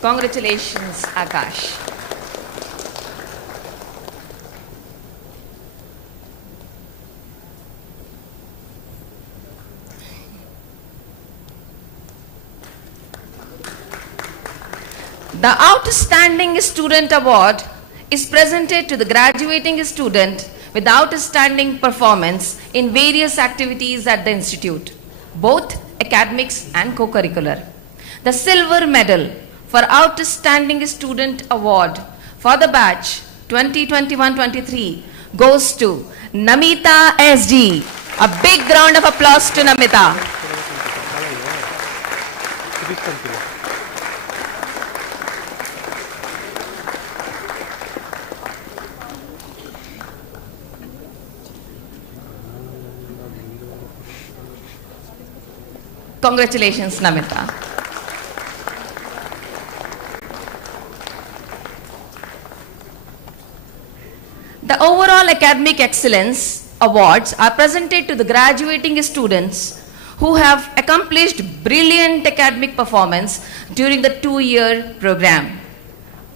Congratulations, Akash. The Outstanding Student Award is presented to the graduating student with outstanding performance in various activities at the institute, both academics and co-curricular. The silver medal for Outstanding Student Award for the batch 2021-23 goes to Namita SG. A big round of applause to Namita. Congratulations, Namita. The overall academic excellence awards are presented to the graduating students who have accomplished brilliant academic performance during the 2-year program.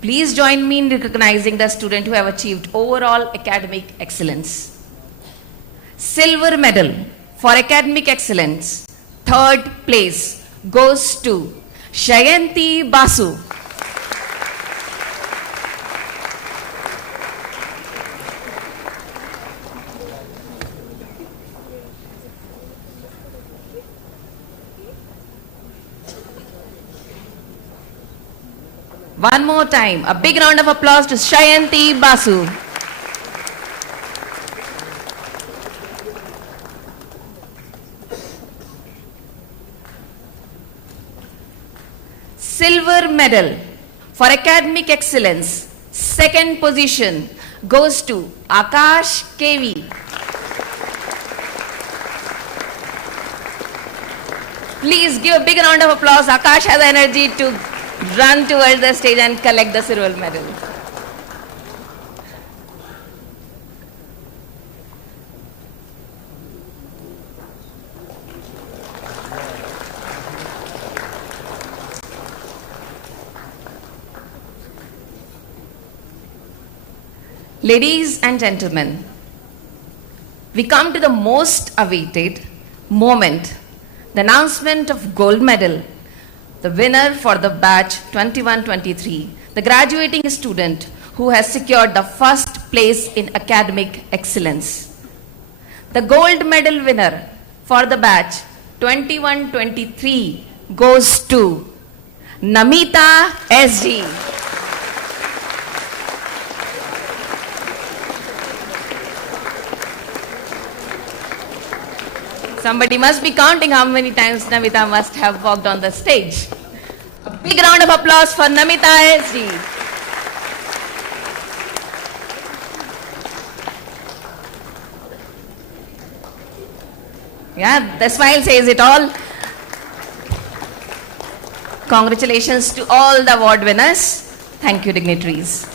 Please join me in recognizing the students who have achieved overall academic excellence. Silver medal for academic excellence, 3rd place, goes to Shayanti Basu. One more time, a big round of applause to Shayanti Basu. Silver medal for academic excellence, 2nd position, goes to Akash KV. Please give a big round of applause. Akash has energy to run towards the stage and collect the silver medal. Ladies and gentlemen, we come to the most awaited moment, the announcement of gold medal. The winner for the batch 21-23, the graduating student who has secured the 1st place in academic excellence. The gold medal winner for the batch 21-23 goes to Namita SG. Somebody must be counting how many times Namita must have walked on the stage. A big round of applause for Namita SG. Yeah, the smile says it all. Congratulations to all the award winners. Thank you, dignitaries.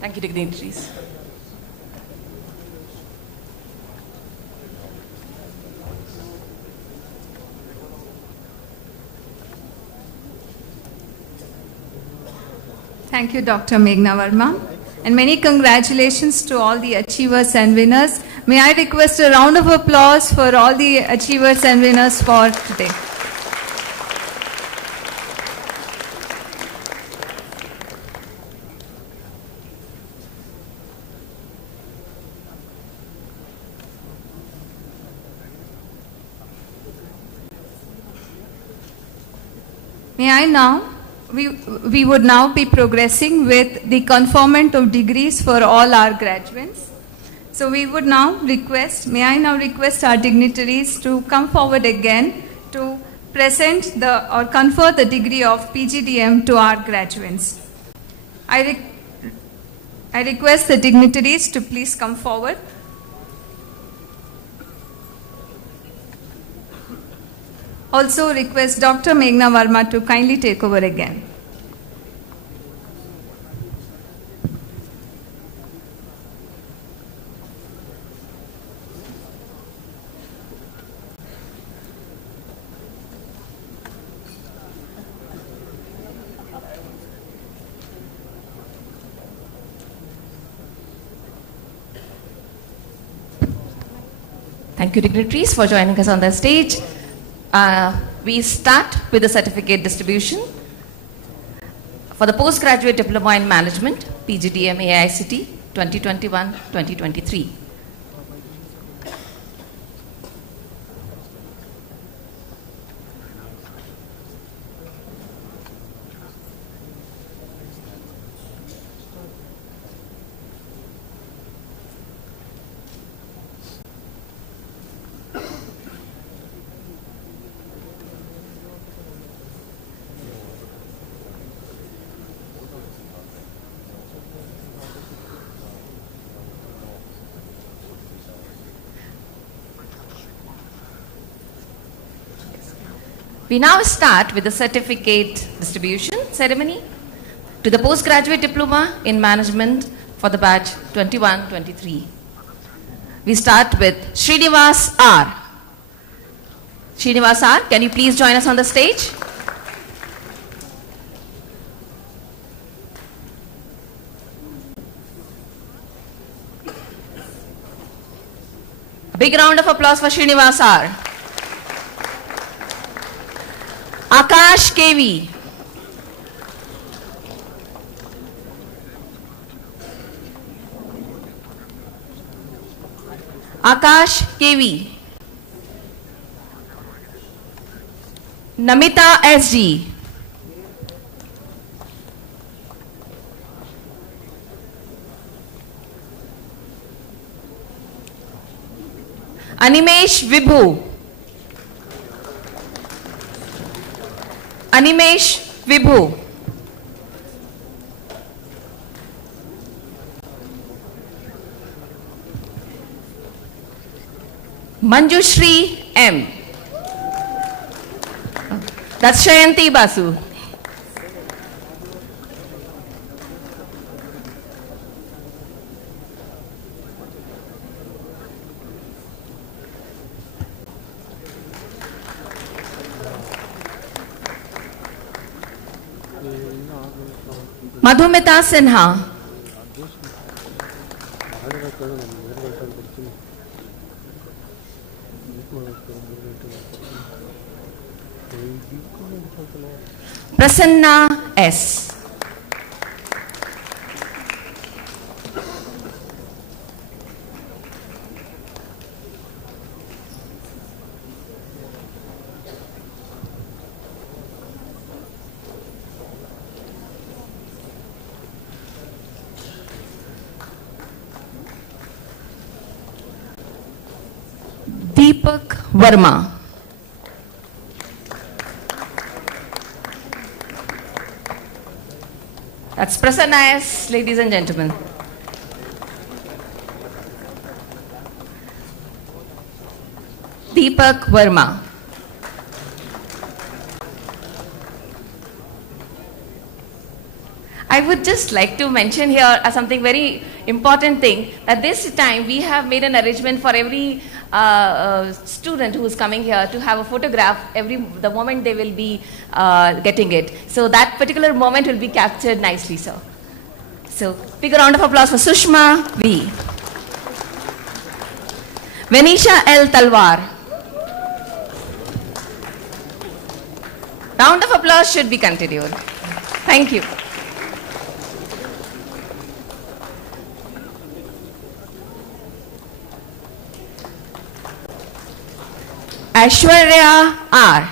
Thank you, dignitaries. Thank you, Dr. Meghna Verma. And many congratulations to all the achievers and winners. May I request a round of applause for all the achievers and winners for today. May I now, we would now be progressing with the conferment of degrees for all our graduates. So we would now request, may I now request our dignitaries to come forward again to present or confer the degree of PGDM to our graduates. I request the dignitaries to please come forward. Also request Dr. Meghna Verma to kindly take over again. Thank you, dignitaries, for joining us on the stage. We start with the certificate distribution for the postgraduate diploma in management, PGDM AICT 2021-2023. We now start with the certificate distribution ceremony to the postgraduate diploma in management for the batch 21-23. We start with Srinivas R. Srinivas R, can you please join us on the stage? A big round of applause for Srinivas R. Akash KV. Akash KV. Namita SG. Animesh Vibhu. Animesh Vibhu. Manjushri M. That's Shayanti Basu. Madhumita Sinha. Prasanna S. Deepak Verma. That's Prasanna S, ladies and gentlemen. Deepak Verma. I would just like to mention here something very important thing, that this time we have made an arrangement for every student who is coming here to have a photograph the moment they will be getting it. So that particular moment will be captured nicely, sir. So big round of applause for Sushma V. Venisha L. Talwar. Round of applause should be continued. Thank you. Aishwarya R.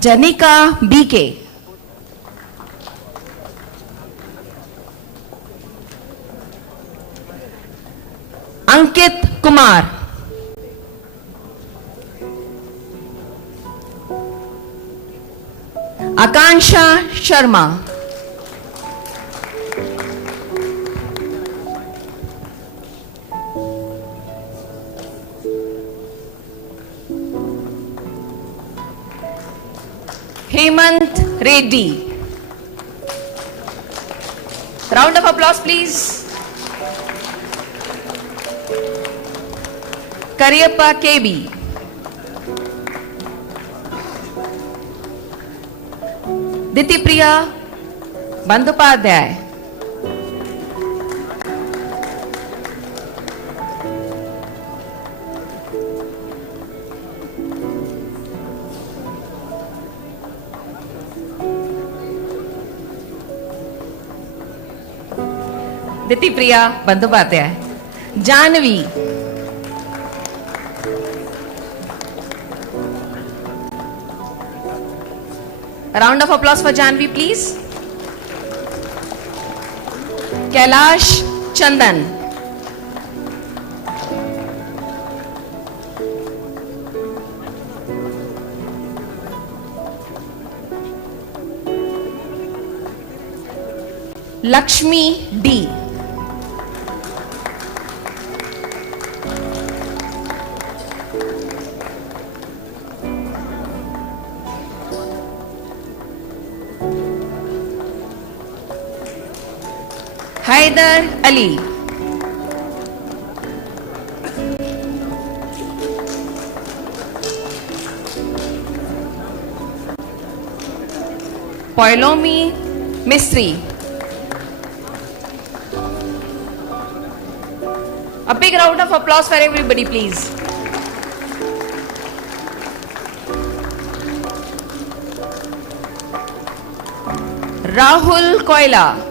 Janika BK. Ankit Kumar. Akansha Sharma. Hemant Reddy. Round of applause, please. Kariyappa KB. Ditipriya Bandopadhyay. Ditipriya Bandopadhyay. Janvi. A round of applause for Janvi, please. Kailash Chandan. Lakshmi D. Haidar Ali. Poilomi Mistry. A big round of applause for everybody, please. Rahul Koila.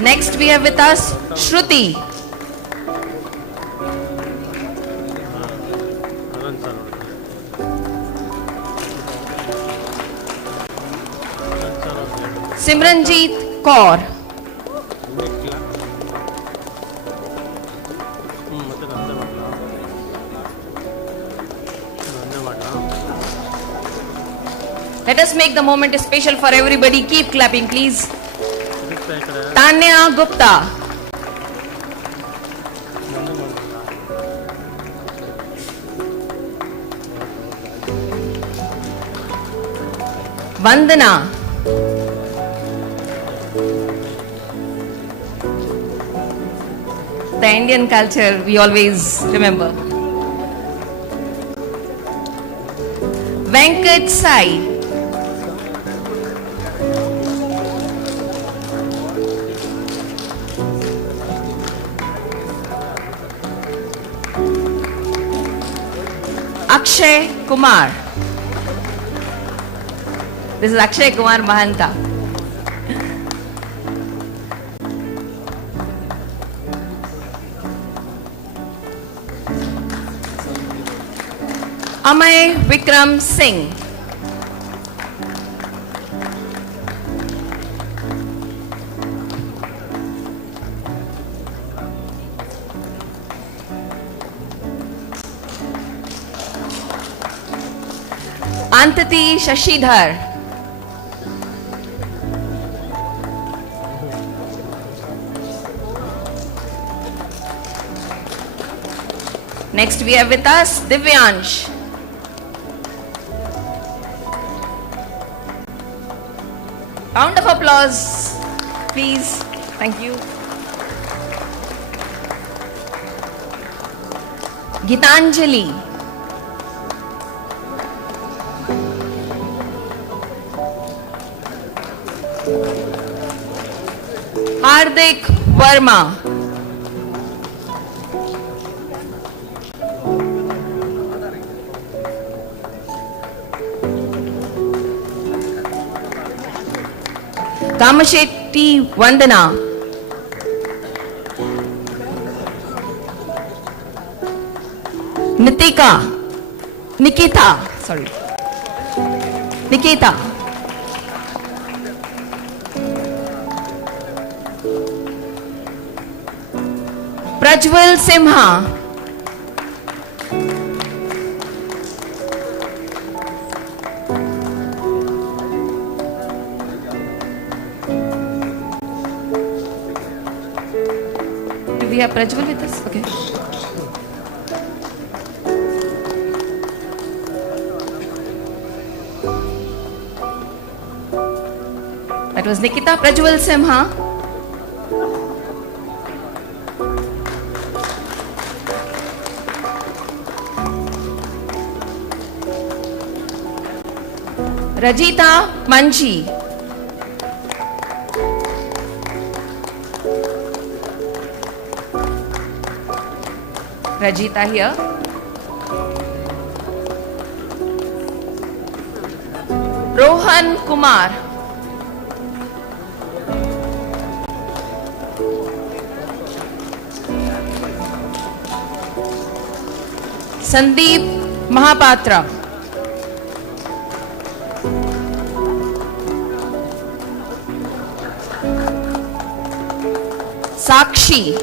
Next we have with us Shruti. Simranjeet Kaur. Let us make the moment special for everybody. Keep clapping, please. Tanya Gupta. Vandana. The Indian culture we always remember. Venkat Sai. Akshay Kumar. This is Akshay Kumar Mahanta. Amay Vikram Singh. Antati Shashidhar. Next we have with us Divyansh. Round of applause, please. Thank you. Gitanjali. Hardik Verma. Kamashetty Vandana. Nikita. Prajwal Simha. Do we have Prajwal with us? Okay. That was Nikita. Prajwal Simha. Rajita Manchi. Rajita here. Rohan Kumar. Sandeep Mahapatra. Sakshi.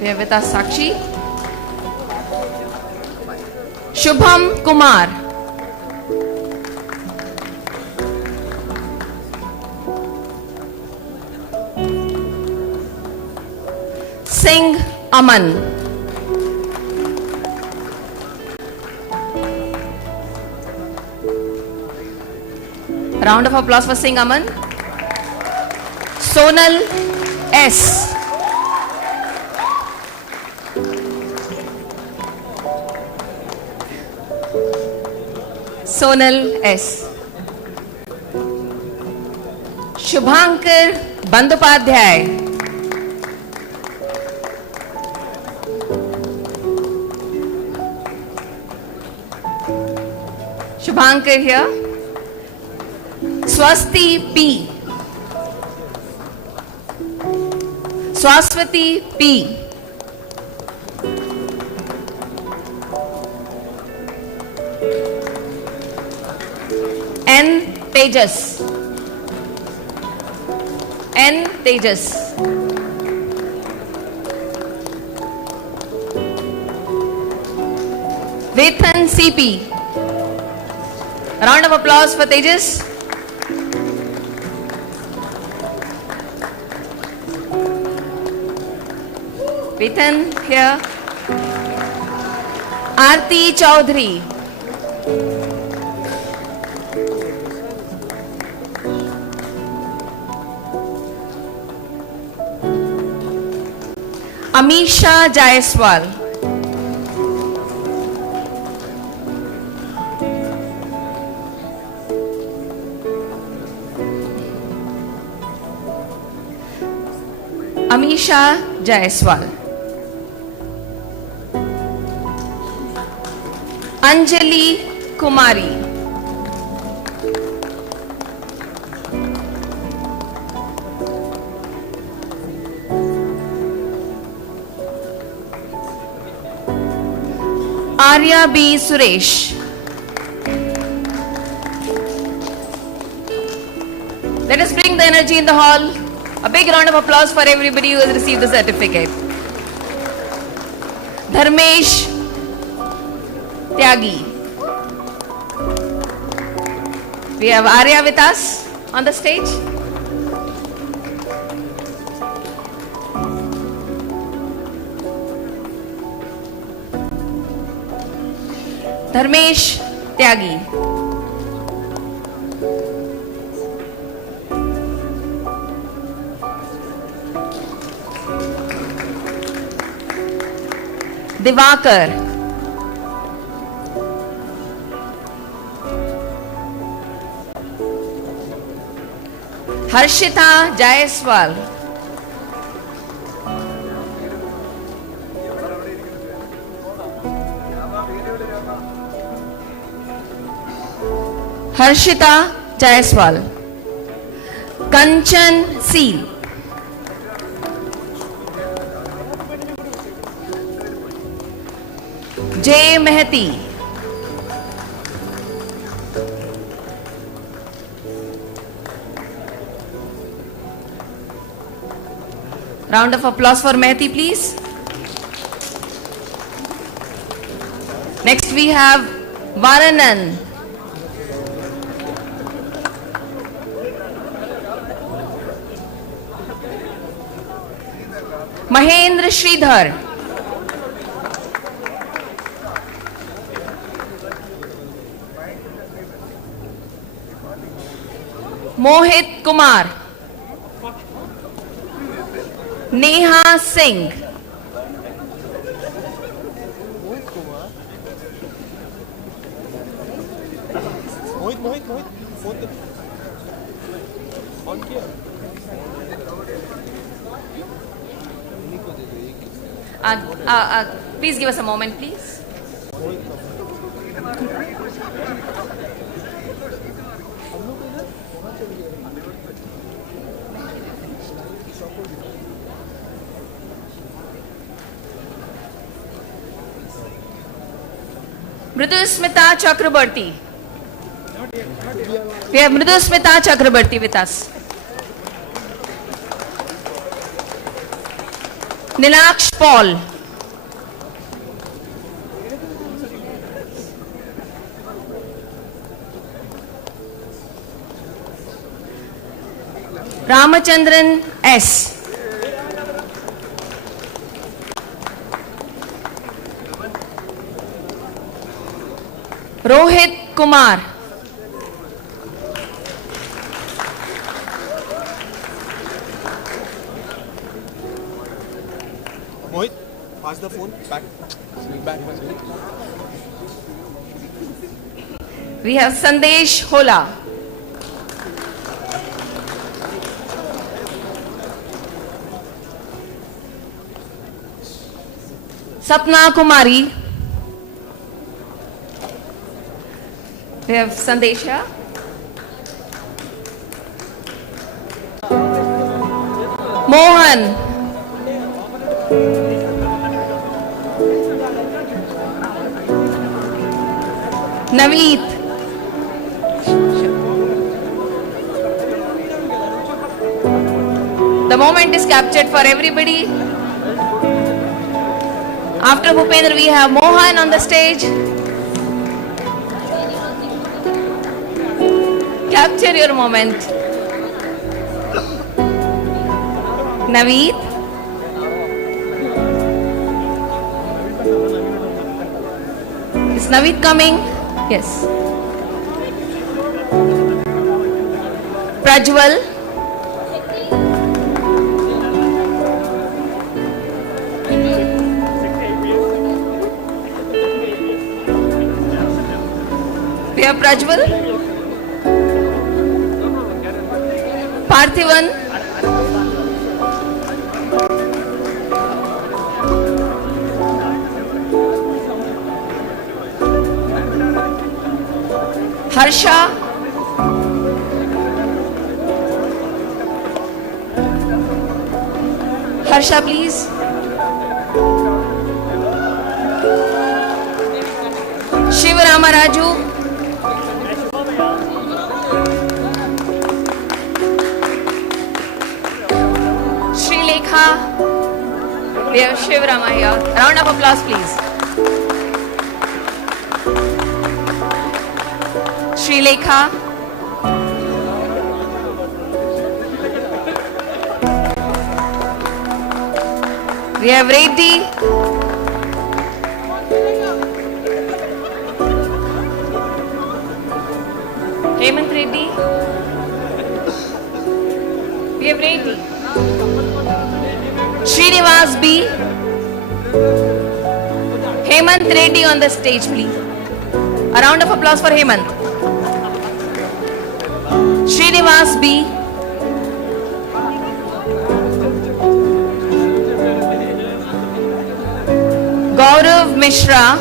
We have with us Sakshi. Shubham Kumar. Singh Aman. Round of applause for Singh Aman. Sonal S. Sonal S. Shubhankar Bandopadhyay. Shubhankar here. Swasti P. Swaswati P. N. Tejas. N. Tejas. Vethan CP. A round of applause for Tejas. Vethan here. Aarti Chaudhary. Amisha Jaiswal. Amisha Jaiswal. Anjali Kumari. Arya B. Suresh. Let us bring the energy in the hall. A big round of applause for everybody who has received the certificate. Dharmesh Tyagi. We have Arya with us on the stage. Dharmesh Tyagi. Divakar. Harshita Jaiswal. Harshita Jaiswal. Kanchan Seal. J. Mehti. Round of applause for Mehti, please. Next we have Varanan. Mahendra Sridhar. Mohit Kumar. Neha Singh. Please give us a moment, please. Mridusmita Chakrabarti. We have Mridusmita Chakrabarti with us. Nilaksh Paul. Ramachandran S. Rohit Kumar. Mohit, pass the phone back. Back. We have Sandesh Hola. Sapna Kumari. We have Sandesha. Mohan. Naveed. The moment is captured for everybody. After Bhupendra, we have Mohan on the stage. Capture your moment. Naveed. Is Naveed coming? Yes. Prajwal. We have Prajwal. Parthivan. Harsha. Harsha, please. Shiv Ramaraju. We have Shiv Ramaiah. Round of applause, please. Sri Lekha. We have Reddy. Hemant Reddy. We have Reddy. Srinivas B. Hemant Reddy on the stage, please. A round of applause for Hemant. Srinivas B. Gaurav Mishra.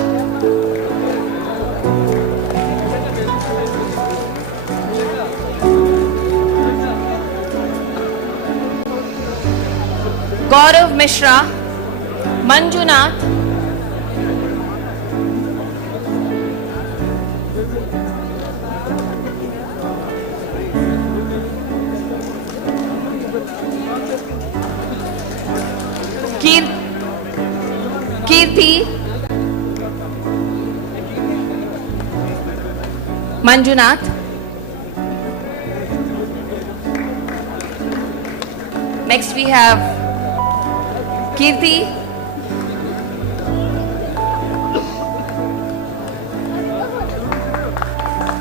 Gaurav Mishra, Manjunath, Kirti, Manjunath. Next we have Kirti,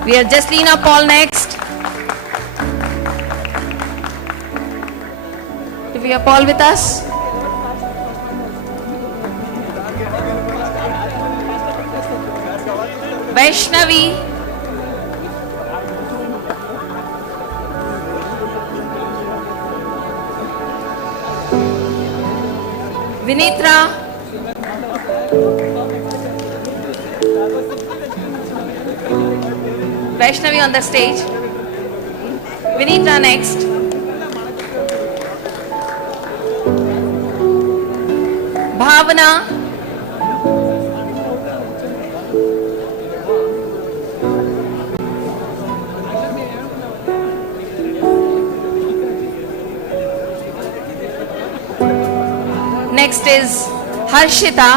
we have Jaslina Paul next. Do we have Paul with us? Vaishnavi, Vinitra, Vaishnavi on the stage. Vinitra next. Bhavana, next is Harshita,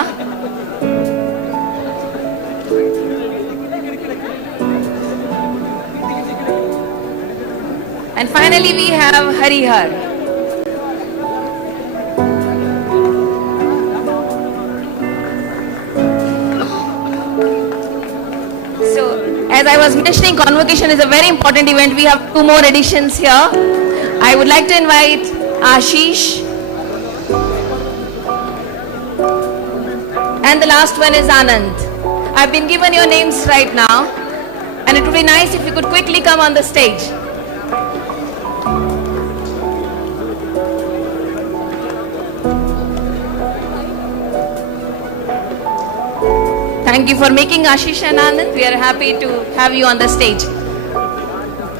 and finally we have Harihar. So, as I was mentioning, Convocation is a very important event. We have 2 more editions here. I would like to invite Ashish, and the last one is Anand. I've been given your names right now, and it would be nice if you could quickly come on the stage. Thank you for making Ashish and Anand. We are happy to have you on the stage.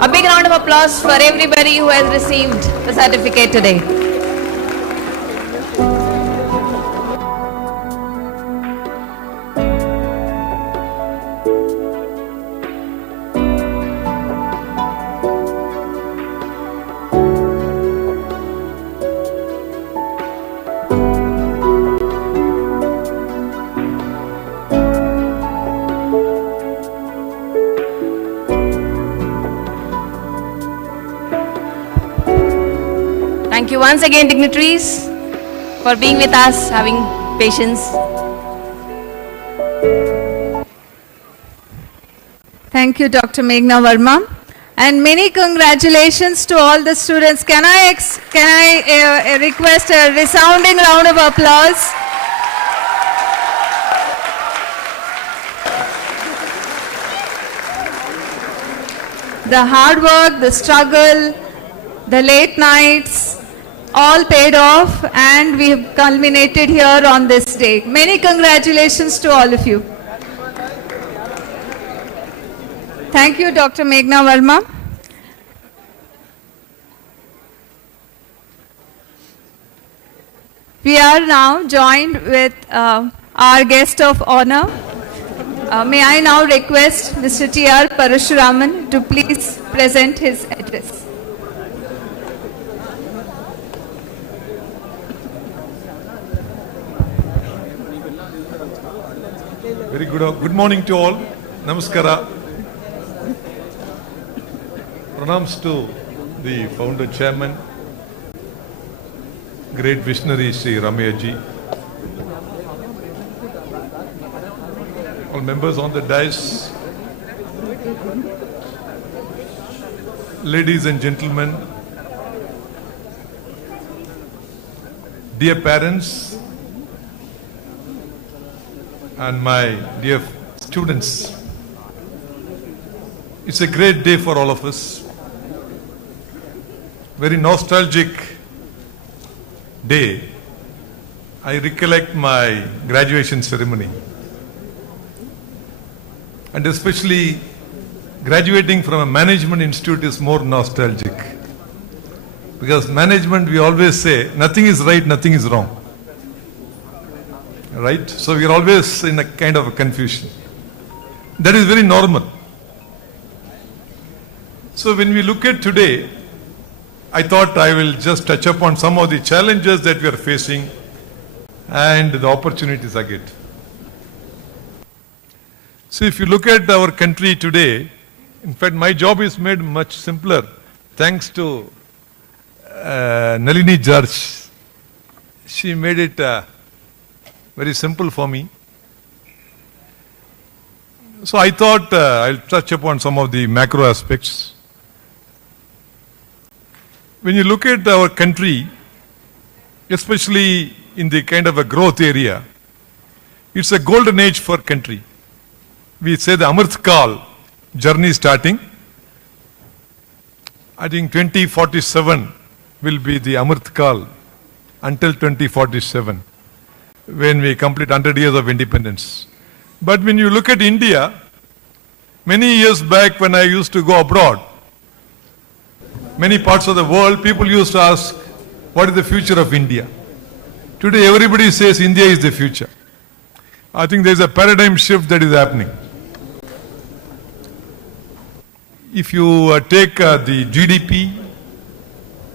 A big round of applause for everybody who has received the certificate today. Thank you once again, dignitaries, for being with us, having patience. Thank you, Dr. Meghna Verma. And many congratulations to all the students. Can I request a resounding round of applause? The hard work, the struggle, the late nights, all paid off, and we have culminated here on this day. Many congratulations to all of you. Thank you, Dr. Meghna Verma. We are now joined with our guest of honor. May I now request Mr. T.R. Parashuraman to please present his address. Very good morning to all. Namaskara. Pranams to the founder chairman, great visionary Sri Ramaiah ji. All members on the dais, ladies and gentlemen, dear parents, and my dear students. It's a great day for all of us. Very nostalgic day. I recollect my graduation ceremony. And especially graduating from a management institute is more nostalgic. Because management, we always say, nothing is right, nothing is wrong. Right? So we are always in a kind of a confusion. That is very normal. So when we look at today, I thought I will just touch upon some of the challenges that we are facing and the opportunities ahead. So if you look at our country today, in fact, my job is made much simpler thanks to Nalini George. She made it very simple for me. So I thought I'll touch upon some of the macro aspects. When you look at our country, especially in the kind of a growth area, it's a golden age for country. We say the Amrit Kal journey starting. I think 2047 will be the Amrit Kal until 2047 when we complete 100 years of independence. But when you look at India, many years back when I used to go abroad, many parts of the world, people used to ask, what is the future of India? Today everybody says India is the future. I think there is a paradigm shift that is happening. If you take the GDP,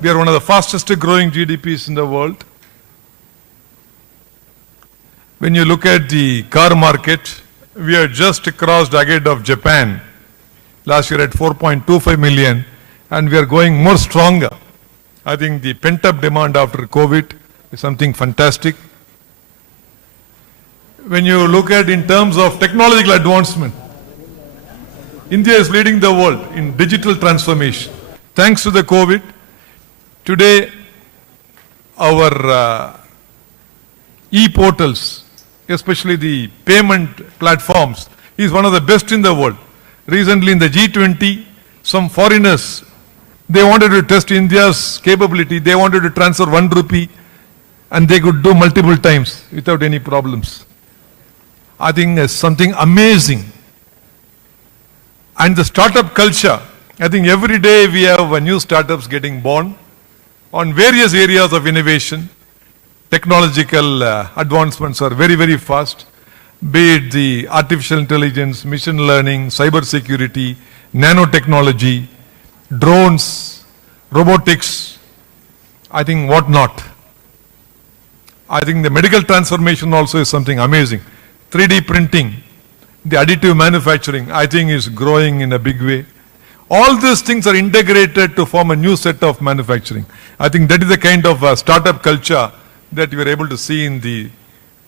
we are one of the fastest growing GDPs in the world. When you look at the car market, we are just crossed ahead of Japan. Last year at 4.25 million, and we are going more stronger. I think the pent-up demand after COVID is something fantastic. When you look at in terms of technological advancement, India is leading the world in digital transformation. Thanks to the COVID, today our e-portals, especially the payment platforms, is one of the best in the world. Recently in the G20, some foreigners, they wanted to test India's capability. They wanted to transfer 1 rupee and they could do multiple times without any problems. I think it's something amazing. And the startup culture, I think every day we have new startups getting born on various areas of innovation. Technological advancements are very, very fast. Be it the artificial intelligence, machine learning, cyber security, nanotechnology, drones, robotics, I think what not. I think the medical transformation also is something amazing. 3D printing, the additive manufacturing, I think is growing in a big way. All these things are integrated to form a new set of manufacturing. I think that is the kind of startup culture that we are able to see in the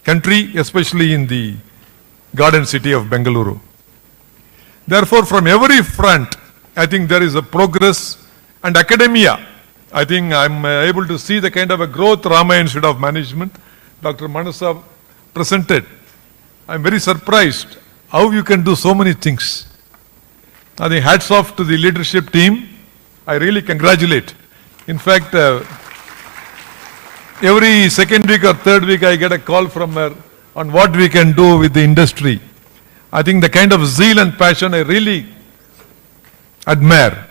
country, especially in the garden city of Bengaluru. Therefore, from every front, I think there is a progress. And academia, I think I'm able to see the kind of a growth Ramaiah Institute of Management, Dr. Manasa presented. I'm very surprised how you can do so many things. I think hats off to the leadership team. I really congratulate. In fact, every second week or third week I get a call from her on what we can do with the industry. I think the kind of zeal and passion I really admire.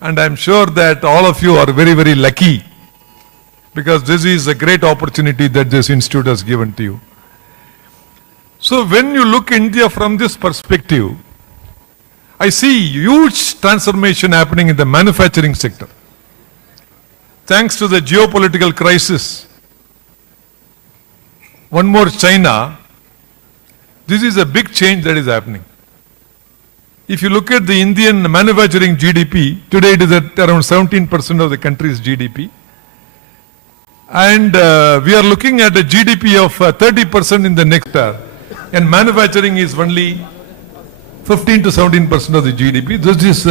And I'm sure that all of you are very, very lucky because this is a great opportunity that this institute has given to you. So when you look India from this perspective, I see huge transformation happening in the manufacturing sector. Thanks to the geopolitical crisis, one more China, this is a big change that is happening. If you look at the Indian manufacturing GDP, today it is at around 17% of the country's GDP. And we are looking at a GDP of 30% in the next year. And manufacturing is only 15 to 17% of the GDP. This is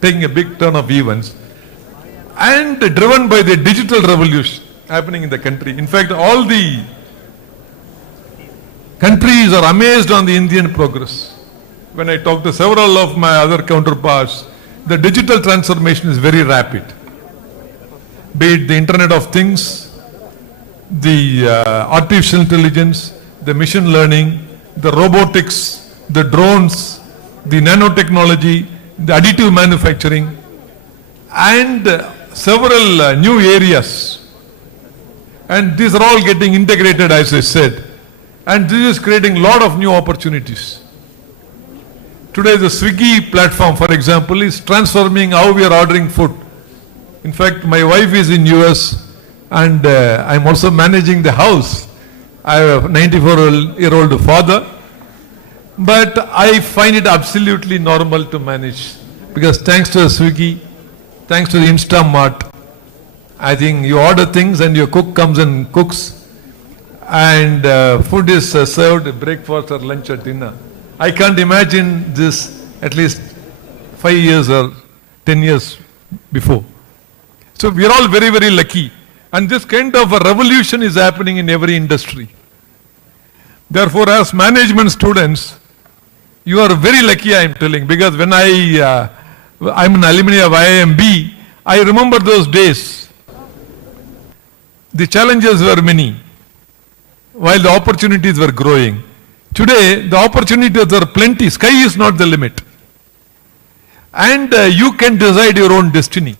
taking a big turn of events. And driven by the digital revolution happening in the country. In fact, all the countries are amazed on the Indian progress. When I talk to several of my other counterparts, the digital transformation is very rapid. Be it the Internet of Things, the artificial intelligence, the machine learning, the robotics, the drones, the nanotechnology, the additive manufacturing, and several new areas. And these are all getting integrated, as I said. And this is creating a lot of new opportunities. Today, the Swiggy platform, for example, is transforming how we are ordering food. In fact, my wife is in US and I'm also managing the house. I have a 94-year-old father. But I find it absolutely normal to manage. Because thanks to Swiggy, thanks to the Instamart, I think you order things and your cook comes and cooks. And food is served, breakfast or lunch or dinner. I can't imagine this at least 5 years or 10 years before. So we are all very, very lucky. And this kind of a revolution is happening in every industry. Therefore, as management students, you are very lucky, I am telling, because when I'm an alumni of IIMB, I remember those days. The challenges were many, while the opportunities were growing. Today, the opportunities are plenty. Sky is not the limit. And you can decide your own destiny.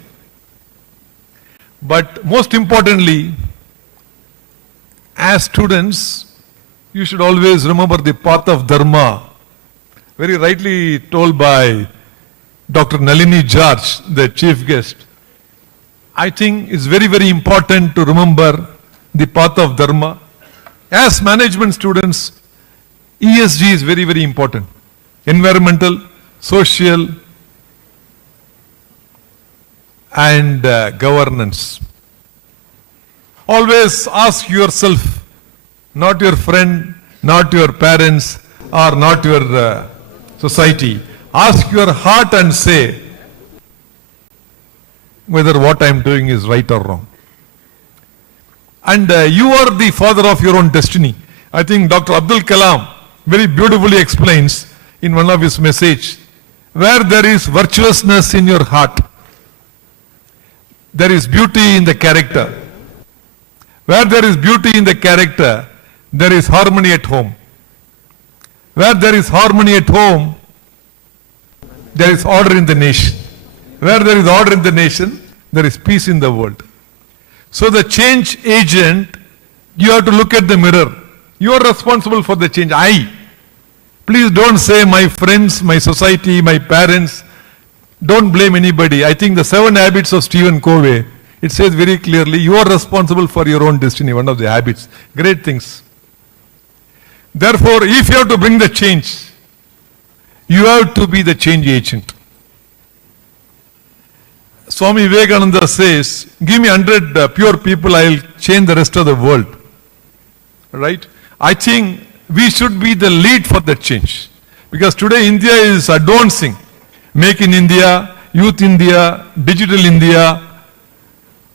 But most importantly, as students, you should always remember the path of Dharma. Very rightly told by Dr. Nalini George, the chief guest. I think it's very, very important to remember the path of Dharma. As management students, ESG is very, very important. Environmental, social, and governance. Always ask yourself, not your friend, not your parents, or not your society. Ask your heart and say whether what I am doing is right or wrong. And you are the father of your own destiny. I think Dr. Abdul Kalam very beautifully explains in one of his messages, where there is virtuousness in your heart, there is beauty in the character. Where there is beauty in the character, there is harmony at home. Where there is harmony at home, there is order in the nation. Where there is order in the nation, there is peace in the world. So the change agent, you have to look at the mirror. You are responsible for the change. Please don't say my friends, my society, my parents. Don't blame anybody. I think the 7 habits of Stephen Covey, it says very clearly, you are responsible for your own destiny, one of the habits. Great things. Therefore, if you have to bring the change, you have to be the change agent. Swami Vivekananda says, give me 100 pure people, I will change the rest of the world. Right? I think we should be the lead for that change. Because today India is advancing. Make in India, Youth India, Digital India,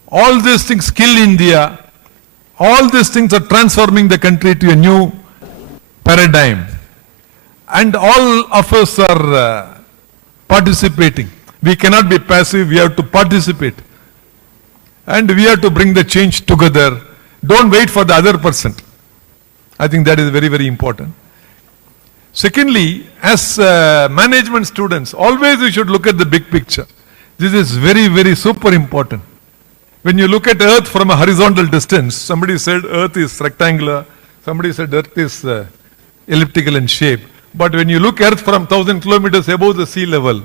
all these things, Skill India, all these things are transforming the country to a new paradigm. And all of us are participating. We cannot be passive, we have to participate. And we have to bring the change together. Don't wait for the other person. I think that is very, very important. Secondly, as management students, always we should look at the big picture. This is very, very super important. When you look at Earth from a horizontal distance, somebody said Earth is rectangular, somebody said Earth is elliptical in shape. But when you look at Earth from 1,000 kilometers above the sea level,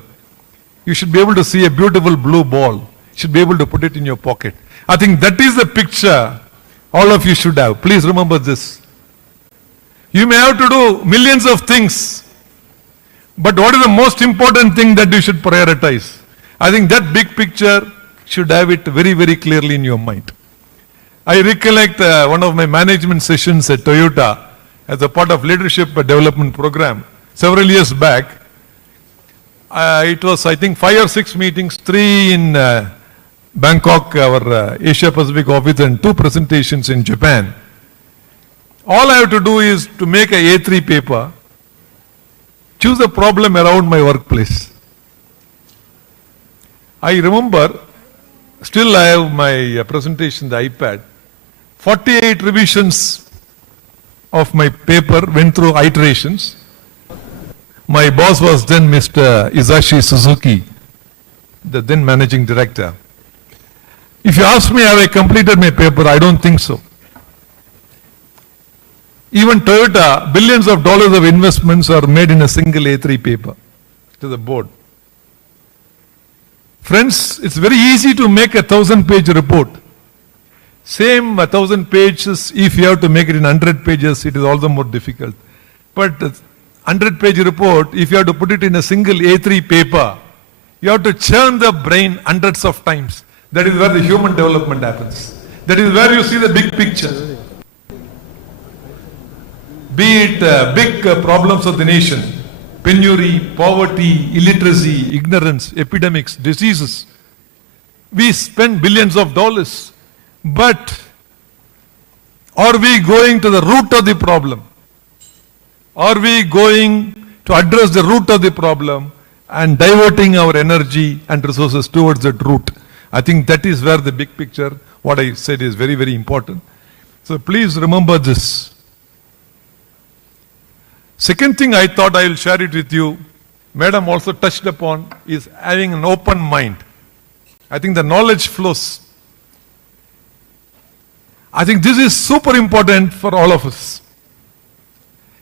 you should be able to see a beautiful blue ball. You should be able to put it in your pocket. I think that is the picture all of you should have. Please remember this. You may have to do millions of things, but what is the most important thing that you should prioritize? I think that big picture should have it very, very clearly in your mind. I recollect one of my management sessions at Toyota as a part of leadership development program several years back. It was, I think, 5 or 6 meetings, 3 in Bangkok, our Asia Pacific office, and 2 presentations in Japan. All I have to do is to make a A3 paper, choose a problem around my workplace. I remember, still I have my presentation, the iPad, 48 revisions of my paper, went through iterations. My boss was then Mr. Isashi Suzuki, the then managing director. If you ask me, have I completed my paper? I don't think so. Even Toyota, billions of dollars of investments are made in a single A3 paper to the board. Friends, it's very easy to make a 1,000-page report. Same 1,000 pages, if you have to make it in 100 pages, it is all the more difficult. But 100-page report, if you have to put it in a single A3 paper, you have to churn the brain hundreds of times. That is where the human development happens. That is where you see the big picture. Be it big problems of the nation, penury, poverty, illiteracy, ignorance, epidemics, diseases. We spend billions of dollars, but are we going to the root of the problem? Are we going to address the root of the problem and diverting our energy and resources towards that root? I think that is where the big picture, what I said, is very, very important. So please remember this. Second thing I thought I will share it with you, Madam also touched upon, is having an open mind. I think the knowledge flows. I think this is super important for all of us.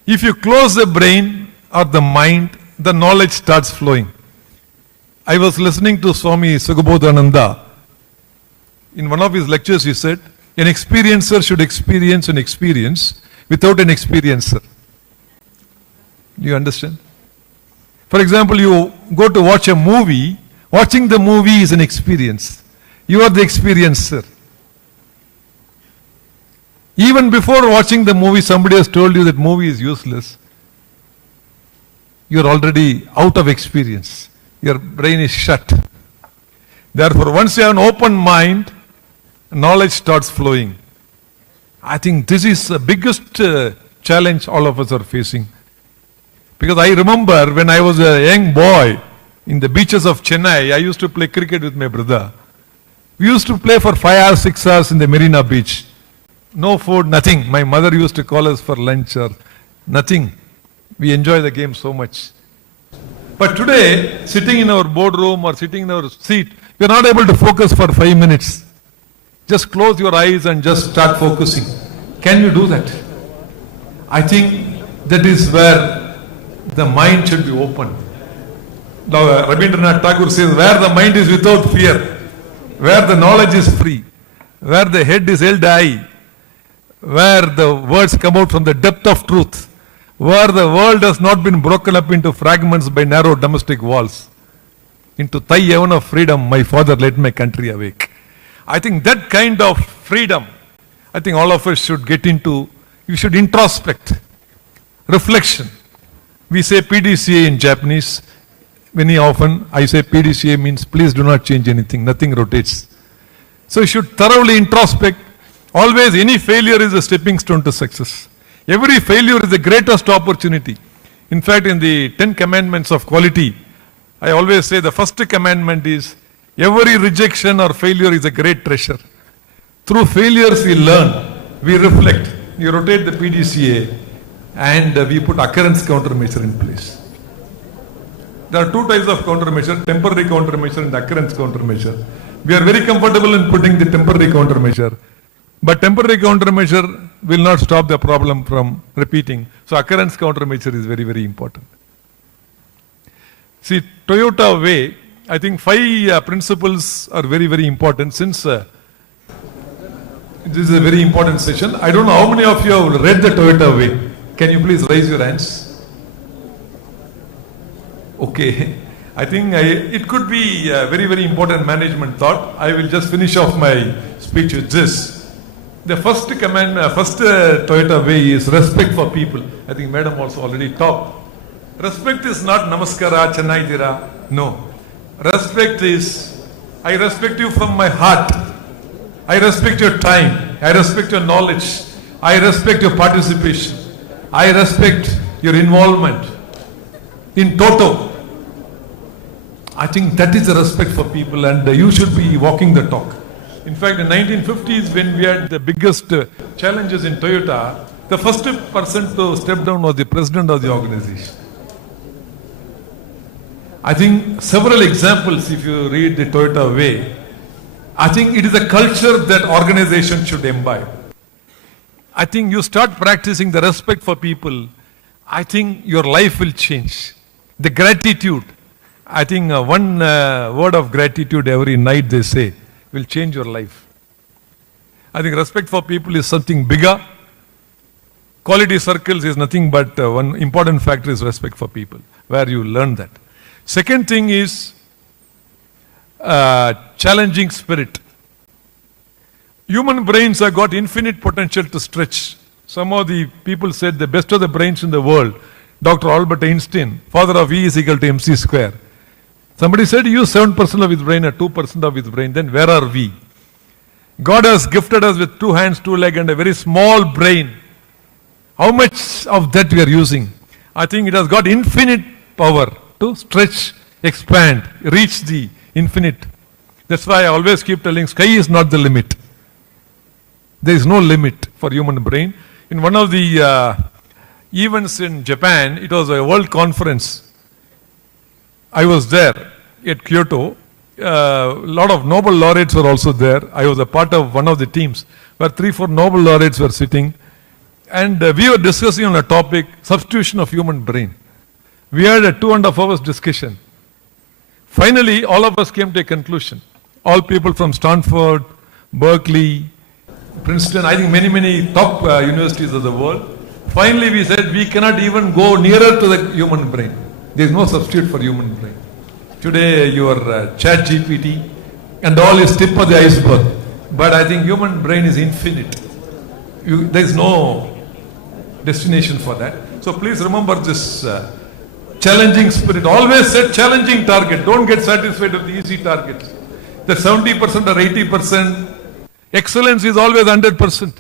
If you close the brain or the mind, the knowledge starts flowing. I was listening to Swami Sugabodhananda. In one of his lectures he said, an experiencer should experience an experience without an experiencer. Do you understand? For example, you go to watch a movie, watching the movie is an experience. You are the experiencer. Even before watching the movie, somebody has told you that movie is useless. You are already out of experience. Your brain is shut. Therefore, once you have an open mind, knowledge starts flowing. I think this is the biggest challenge all of us are facing. Because I remember when I was a young boy in the beaches of Chennai, I used to play cricket with my brother. We used to play for 5 hours, 6 hours in the Marina Beach. No food, nothing. My mother used to call us for lunch or nothing. We enjoy the game so much. But today, sitting in our boardroom or sitting in our seat, we are not able to focus for 5 minutes. Just close your eyes and just start focusing. Can you do that? I think that is where the mind should be open. Now, Rabindranath Tagore says, where the mind is without fear, where the knowledge is free, where the head is held high, where the words come out from the depth of truth, where the world has not been broken up into fragments by narrow domestic walls. Into thy heaven of freedom, my father led my country awake. I think that kind of freedom, I think all of us should get into. You should introspect, reflection. We say PDCA in Japanese. Very often I say PDCA means please do not change anything, nothing rotates. So you should thoroughly introspect. Always any failure is a stepping stone to success. Every failure is the greatest opportunity. In fact, in the 10 commandments of quality, I always say the first commandment is every rejection or failure is a great treasure. Through failures we learn, we reflect, we rotate the PDCA and we put occurrence countermeasure in place. There are two types of countermeasure, temporary countermeasure and occurrence countermeasure. We are very comfortable in putting the temporary countermeasure. But temporary countermeasure will not stop the problem from repeating. So occurrence countermeasure is very, very important. See, Toyota way, I think 5 principles are very, very important. Since this is a very important session, I don't know how many of you have read the Toyota way. Can you please raise your hands? Okay. I think it could be a very, very important management thought. I will just finish off my speech with this. The first Toyota way is respect for people. I think Madam also already talked. Respect is not namaskara, chennai dira. No. Respect is, I respect you from my heart. I respect your time. I respect your knowledge. I respect your participation. I respect your involvement. In toto. I think that is the respect for people and you should be walking the talk. In fact, in 1950s, when we had the biggest challenges in Toyota, the first person to step down was the president of the organization. I think several examples, if you read the Toyota way, I think it is a culture that organization should imbibe. I think you start practicing the respect for people, I think your life will change. The gratitude, I think one word of gratitude every night they say will change your life. I think respect for people is something bigger. Quality circles is nothing but one important factor is respect for people, where you learn that. Second thing is challenging spirit. Human brains have got infinite potential to stretch. Some of the people said the best of the brains in the world, Dr. Albert Einstein, father of E is equal to mc square. Somebody said use 7% of his brain or 2% of his brain, then where are we? God has gifted us with 2 hands, 2 legs and a very small brain. How much of that we are using? I think it has got infinite power to stretch, expand, reach the infinite. That's why I always keep telling sky is not the limit. There is no limit for human brain. In one of the events in Japan, it was a world conference. I was there at Kyoto. A lot of Nobel laureates were also there. I was a part of one of the teams where 3-4 Nobel laureates were sitting. And we were discussing on a topic, substitution of human brain. We had a 2.5 hours discussion. Finally, all of us came to a conclusion. All people from Stanford, Berkeley, Princeton, I think many top universities of the world. Finally, we said we cannot even go nearer to the human brain. There is no substitute for human brain. Today, your chat GPT and all is tip of the iceberg. But I think human brain is infinite. There is no destination for that. So please remember this challenging spirit. Always set challenging target. Don't get satisfied with the easy targets. The 70% or 80%. Excellence is always 100%.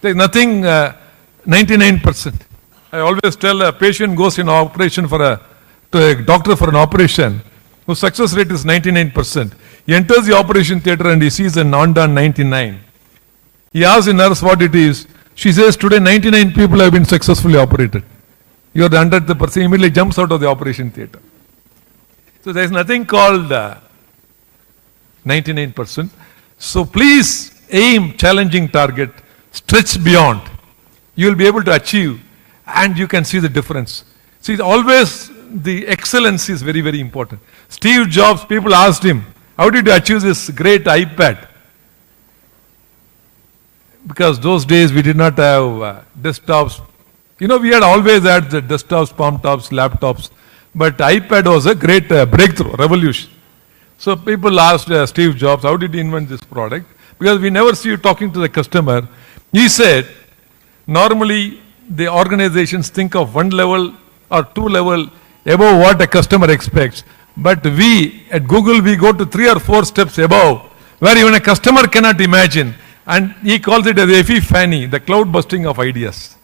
There is nothing 99%. I always tell a patient goes in operation to a doctor for an operation whose success rate is 99%. He enters the operation theater and he sees an undone 99. He asks the nurse what it is. She says, today 99 people have been successfully operated. You are the 100th person, immediately jumps out of the operation theater. So there is nothing called 99%. So please aim challenging target, stretch beyond. You will be able to achieve and you can see the difference. See, always the excellence is very, very important. Steve Jobs, people asked him, how did you achieve this great iPad? Because those days we did not have desktops. You know, we had always had the desktops, palm tops, laptops. But iPad was a great breakthrough, revolution. So people asked Steve Jobs, how did he invent this product? Because we never see you talking to the customer. He said, normally the organizations think of 1 level or 2 level above what a customer expects. But we, at Google, we go to 3 or 4 steps above, where even a customer cannot imagine. And he calls it as epiphany, the cloud busting of ideas,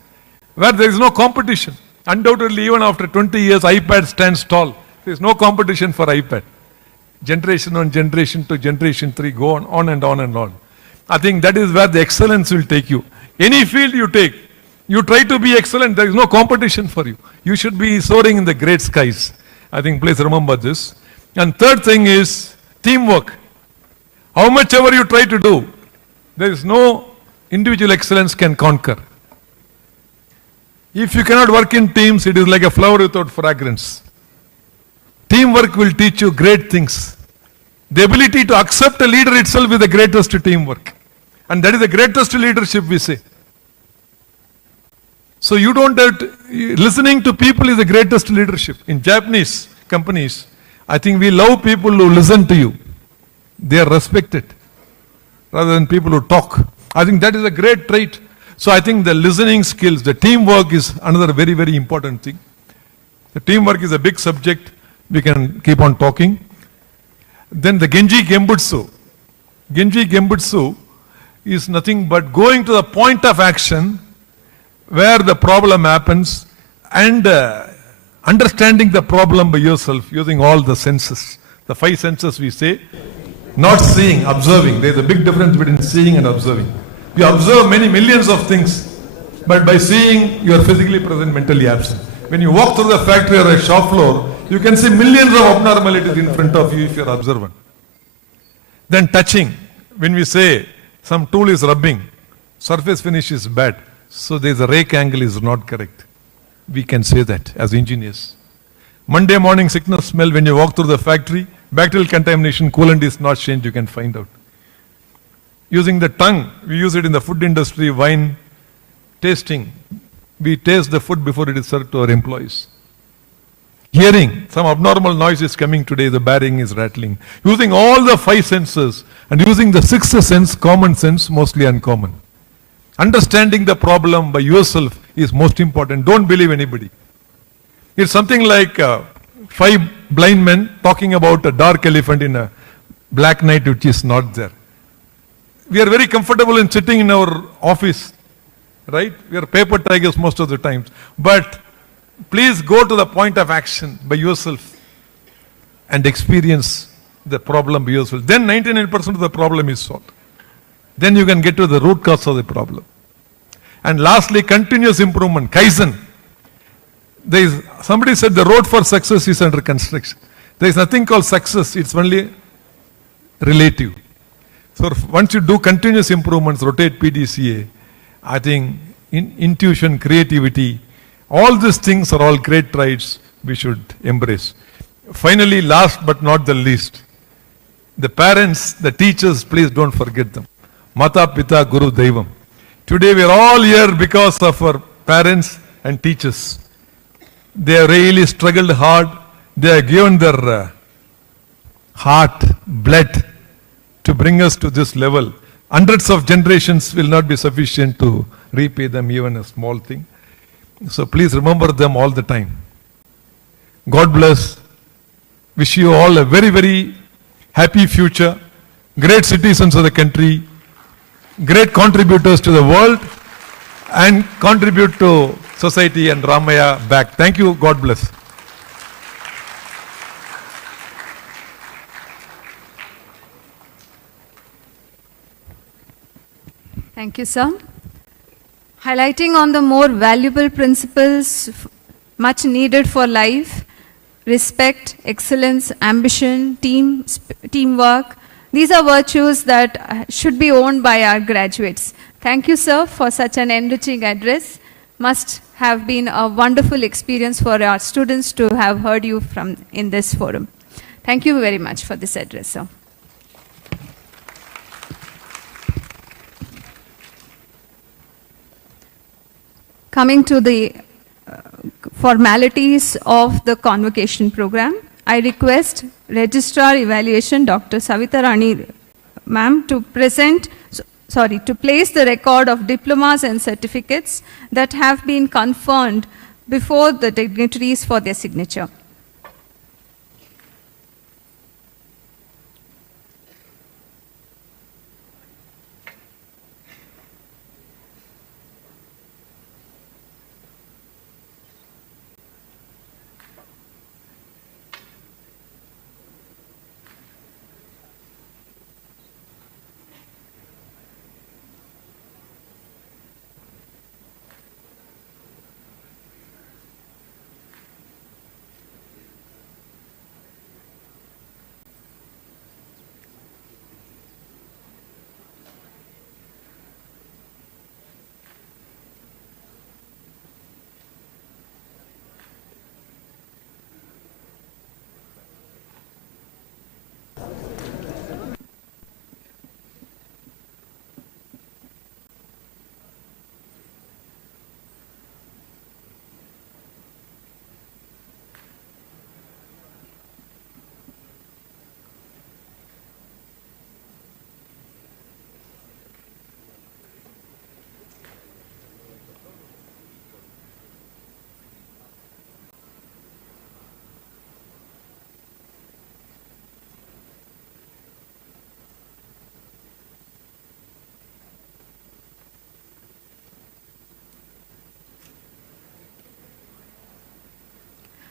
where there is no competition. Undoubtedly, even after 20 years, iPad stands tall. There is no competition for iPad. Generation 1, generation 2, generation 3, go on and on and on. I think that is where the excellence will take you. Any field you take, you try to be excellent, there is no competition for you. You should be soaring in the great skies. I think please remember this. And third thing is teamwork. How much ever you try to do, there is no individual excellence can conquer. If you cannot work in teams, it is like a flower without fragrance. Teamwork will teach you great things. The ability to accept a leader itself is the greatest teamwork. And that is the greatest leadership, we say. So you don't have to, listening to people is the greatest leadership. In Japanese companies, I think we love people who listen to you. They are respected rather than people who talk. I think that is a great trait. So I think the listening skills, the teamwork is another very, very important thing. The teamwork is a big subject. We can keep on talking. Then the Genji Gembutsu. Genji Gembutsu is nothing but going to the point of action where the problem happens and understanding the problem by yourself using all the senses. The 5 senses we say. Not seeing, observing. There is a big difference between seeing and observing. You observe many millions of things, but by seeing, you are physically present, mentally absent. When you walk through the factory or a shop floor, you can see millions of abnormalities in front of you if you are observant. Then touching. when we say some tool is rubbing, surface finish is bad, so there's a rake angle is not correct. We can say that as engineers. Monday morning sickness smell when you walk through the factory, bacterial contamination, coolant is not changed, you can find out. Using the tongue, we use it in the food industry, wine tasting. We taste the food before it is served to our employees. Hearing, some abnormal noise is coming today, the bearing is rattling. Using all the 5 senses and using the 6th sense, common sense, mostly uncommon. Understanding the problem by yourself is most important. Don't believe anybody. It's something like 5 blind men talking about a dark elephant in a black night which is not there. We are very comfortable in sitting in our office, right? We are paper tigers most of the times. But please go to the point of action by yourself and experience the problem by yourself. Then 99% of the problem is solved. Then you can get to the root cause of the problem. And lastly, continuous improvement, Kaizen. Somebody said the road for success is under construction. There is nothing called success, it's only relative. So once you do continuous improvements, rotate PDCA, I think intuition, creativity, all these things are all great traits we should embrace. Finally, last but not the least, the parents, the teachers, please don't forget them. Mata, Pita, Guru, Daivam. Today we are all here because of our parents and teachers. They have really struggled hard. They have given their heart, blood to bring us to this level. Hundreds of generations will not be sufficient to repay them even a small thing. So please remember them all the time. God bless. Wish you all a very, very happy future. Great citizens of the country. Great contributors to the world. And contribute to society and Ramaiah back. Thank you. God bless. Thank you, sir. Highlighting on the more valuable principles much needed for life, respect, excellence, ambition, teamwork. These are virtues that should be owned by our graduates. Thank you, sir, for such an enriching address. Must have been a wonderful experience for our students to have heard you in this forum. Thank you very much for this address, sir. Coming to the formalities of the convocation program, I request Registrar Evaluation Dr. Savita Rani ma'am to place the record of diplomas and certificates that have been conferred before the dignitaries for their signature.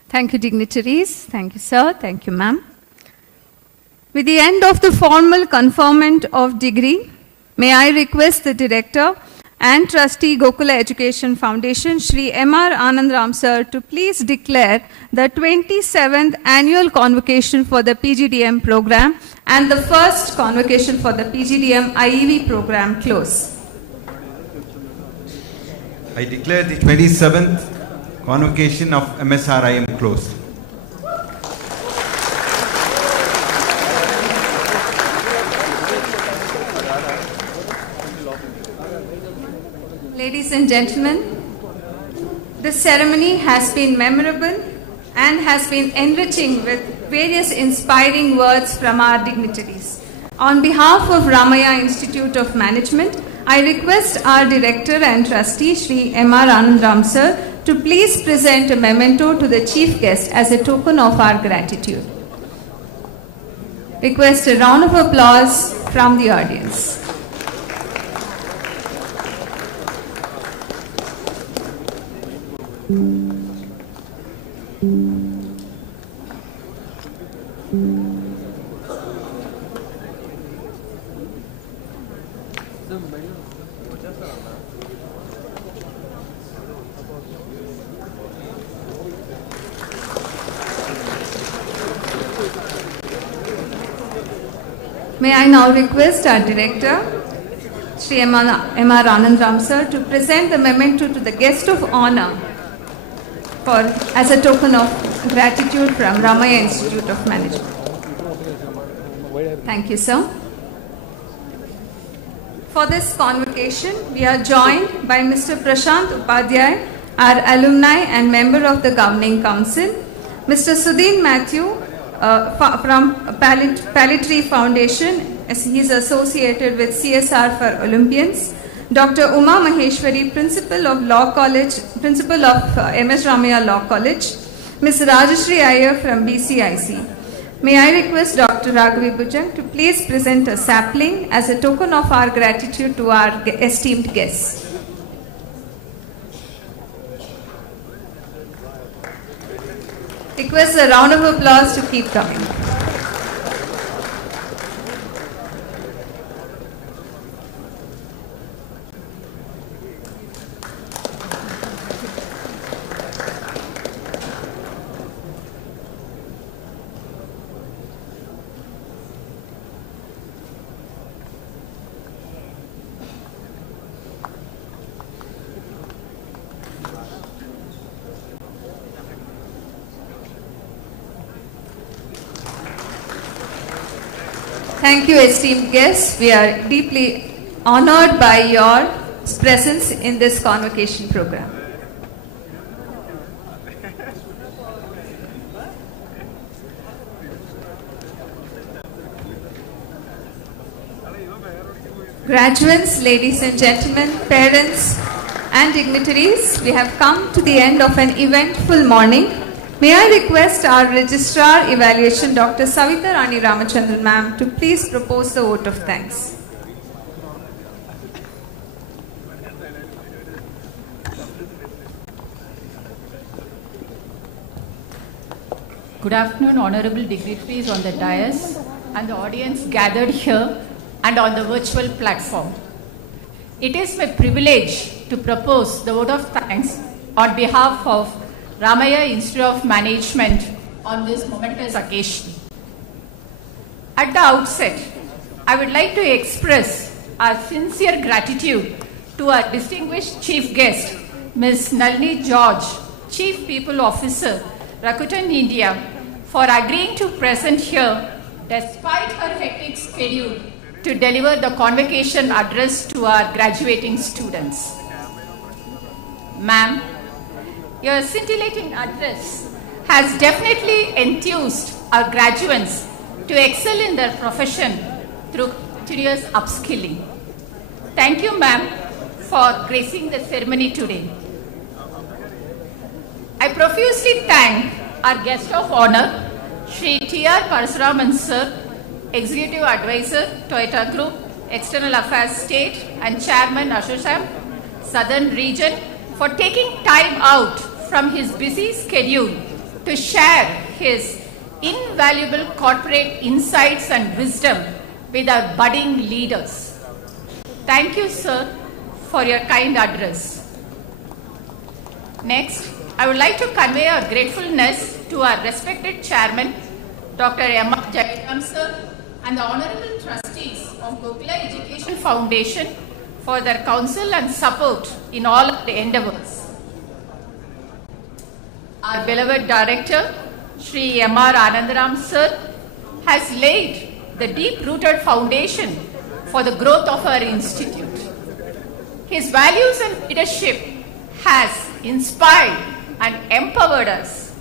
Thank you, dignitaries. Thank you, sir. Thank you, ma'am. With the end of the formal conferment of degree, may I request the Director and Trustee Gokula Education Foundation, Shri M.R. Anandram sir, to please declare the 27th annual convocation for the PGDM program and the first convocation for the PGDM IEV program close. I declare the 27th convocation of MSRIM closed. Ladies and gentlemen, this ceremony has been memorable and has been enriching with various inspiring words from our dignitaries. On behalf of Ramaiah Institute of Management, I request our Director and Trustee, Shri M.R. Anandram Sir, to please present a memento to the Chief Guest as a token of our gratitude. Request a round of applause from the audience. May I now request our Director, Shri M.R. Anandram Sir, to present the memento to the guest of honor as a token of gratitude from Ramaiah Institute of Management. Thank you, sir. For this convocation, we are joined by Mr. Prashant Upadhyay, our alumni and member of the Governing Council, Mr. Sudhin Matthew from Pallitree Foundation, as he is associated with CSR for Olympians, Dr. Uma Maheshwari, Principal of MS Ramaiah Law College, Ms. Rajashri Iyer from BCIC. May I request Dr. Raghavi Bhujang to please present a sapling as a token of our gratitude to our esteemed guests. Request a round of applause to keep coming. Thank you, esteemed guests. We are deeply honored by your presence in this convocation program. Graduates, ladies and gentlemen, parents and dignitaries, we have come to the end of an eventful morning. May I request our Registrar Evaluation, Dr. Savita Rani Ramachandran ma'am, to please propose the vote of thanks. Good afternoon, honorable dignitaries on the dais and the audience gathered here and on the virtual platform. It is my privilege to propose the vote of thanks on behalf of Ramaiah Institute of Management on this momentous occasion. At the outset, I would like to express our sincere gratitude to our distinguished chief guest, Ms. Nalini George, Chief People Officer, Rakuten, India, for agreeing to present here despite her hectic schedule to deliver the convocation address to our graduating students. Ma'am, your scintillating address has definitely enthused our graduates to excel in their profession through continuous upskilling. Thank you, ma'am, for gracing the ceremony today. I profusely thank our guest of honor, Shri T.R. Parasuraman Sir, Executive Advisor, Toyota Group, External Affairs State, and Chairman, Ashosam, Southern Region, for taking time out from his busy schedule to share his invaluable corporate insights and wisdom with our budding leaders. Thank you, sir, for your kind address. Next, I would like to convey our gratefulness to our respected chairman, Dr. M. Jairam sir, and the Honorable Trustees of Gokula Education Foundation for their counsel and support in all of the endeavors. Our beloved Director, Shri M.R. Anandaram Sir, has laid the deep-rooted foundation for the growth of our institute. His values and leadership has inspired and empowered us.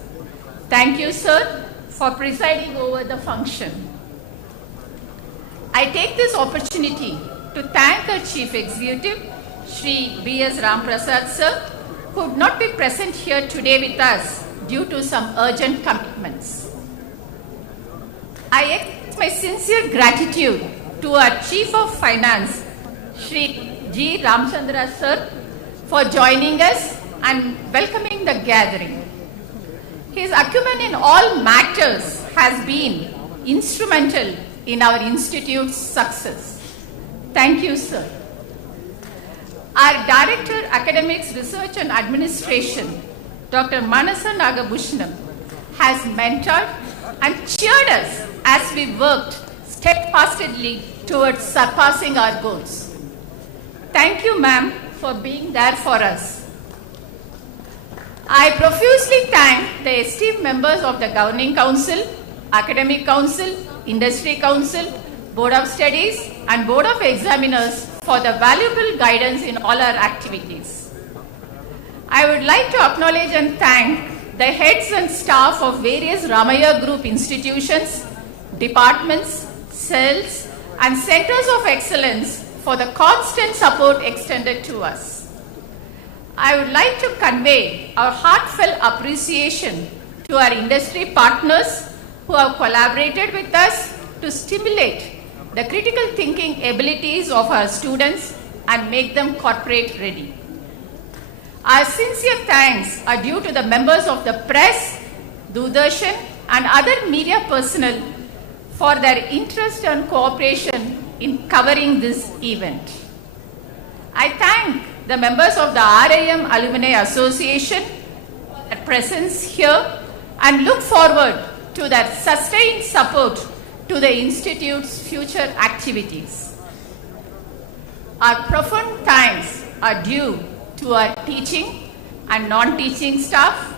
Thank you, sir, for presiding over the function. I take this opportunity to thank our Chief Executive, Shri B.S. Ramprasad sir, who could not be present here today with us due to some urgent commitments. I express my sincere gratitude to our Chief of Finance, Shri G. Ramchandra sir, for joining us and welcoming the gathering. His acumen in all matters has been instrumental in our institute's success. Thank you, sir. Our Director, Academics, Research and Administration, Dr. Manasa Nagabhushanam, has mentored and cheered us as we worked steadfastly towards surpassing our goals. Thank you, ma'am, for being there for us. I profusely thank the esteemed members of the Governing Council, Academic Council, Industry Council, Board of Studies and Board of Examiners for the valuable guidance in all our activities. I would like to acknowledge and thank the heads and staff of various Ramaiah Group institutions, departments, cells and centers of excellence for the constant support extended to us. I would like to convey our heartfelt appreciation to our industry partners who have collaborated with us to stimulate the critical thinking abilities of our students and make them corporate ready. Our sincere thanks are due to the members of the press, Doordarshan and other media personnel for their interest and cooperation in covering this event. I thank the members of the RIM Alumni Association for their presence here and look forward to their sustained support to the Institute's future activities. Our profound thanks are due to our teaching and non-teaching staff,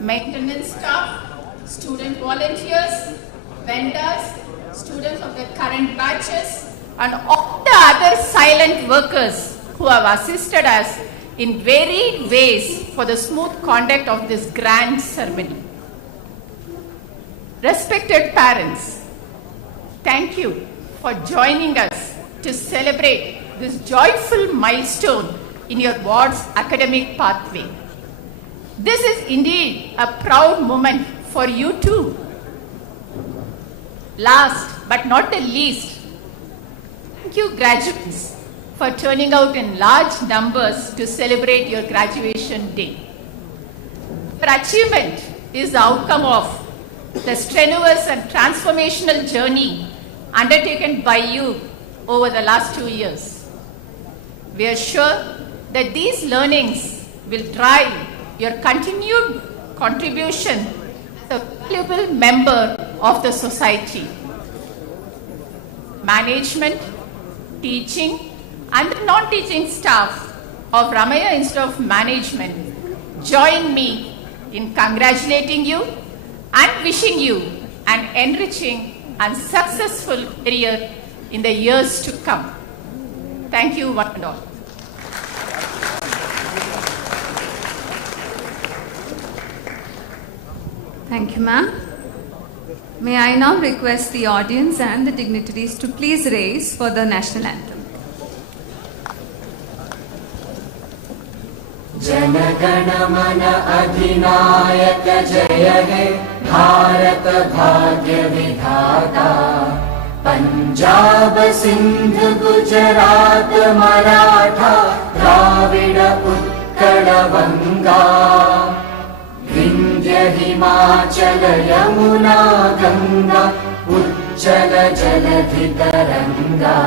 maintenance staff, student volunteers, vendors, students of the current batches, and all the other silent workers who have assisted us in varied ways for the smooth conduct of this grand ceremony. Respected parents, thank you for joining us to celebrate this joyful milestone in your ward's academic pathway. This is indeed a proud moment for you too. Last but not the least, thank you graduates for turning out in large numbers to celebrate your graduation day. Your achievement is the outcome of the strenuous and transformational journey undertaken by you over the last 2 years. We are sure that these learnings will drive your continued contribution as a valuable member of the society. Management, teaching and the non-teaching staff of Ramaiah Institute of Management join me in congratulating you and wishing you an enriching and successful career in the years to come. Thank you one and all. Thank you, ma'am. May I now request the audience and the dignitaries to please raise for the national anthem. जनगण मन अधिनायक जय हे भारत भाग्य विधाता पंजाब सिंध गुजरात मराठा द्राविड उत्कल बंगा विंध्य हिमाचल यमुना गंगा उच्चल जलधि तरंगा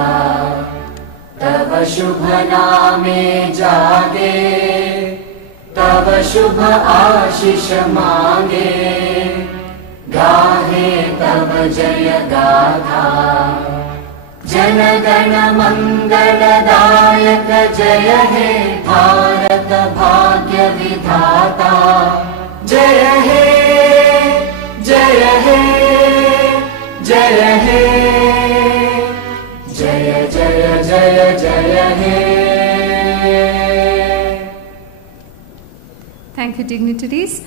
तव शुभ नामे जागे तव शुभ आशीष मांगे गाहे तव जय गाथा जनगण मंगलदायक जय हे भारत भाग्य विधाता जय हे जय हे जय हे जय जय जय जय हे. Thank you, dignitaries.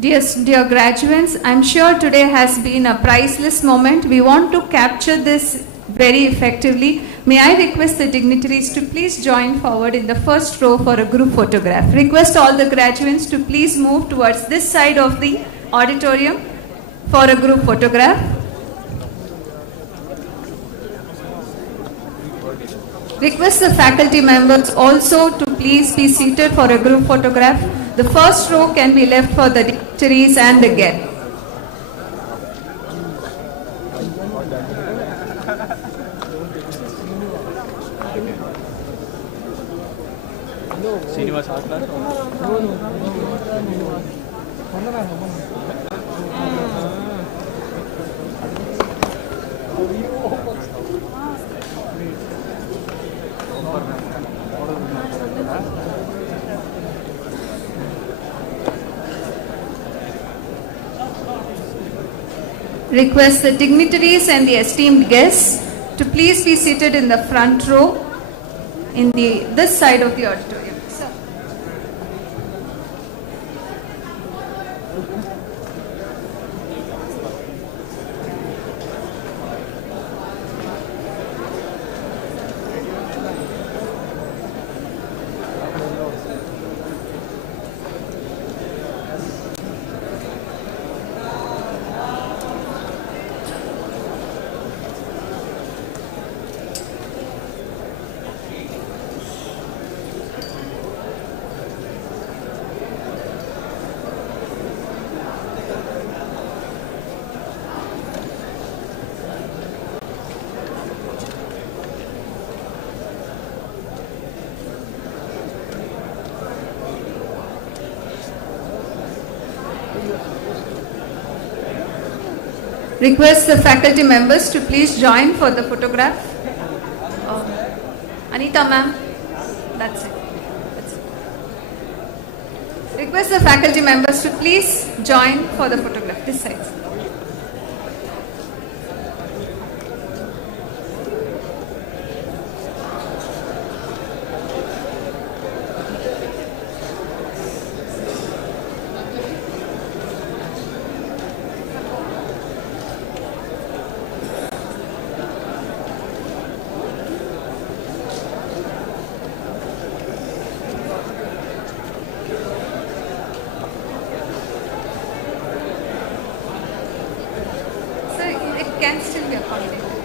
Dear graduates, I'm sure today has been a priceless moment. We want to capture this very effectively. May I request the dignitaries to please join forward in the first row for a group photograph. Request all the graduates to please move towards this side of the auditorium for a group photograph. Request the faculty members also to please be seated for a group photograph. The first row can be left for the dignitaries and the guests. Request the dignitaries and the esteemed guests to please be seated in the front row in this side of the auditorium. Sir. Request the faculty members to please join for the photograph. Anita ma'am, that's it. Request the faculty members to please join for the photograph. This side. Can still be accommodated.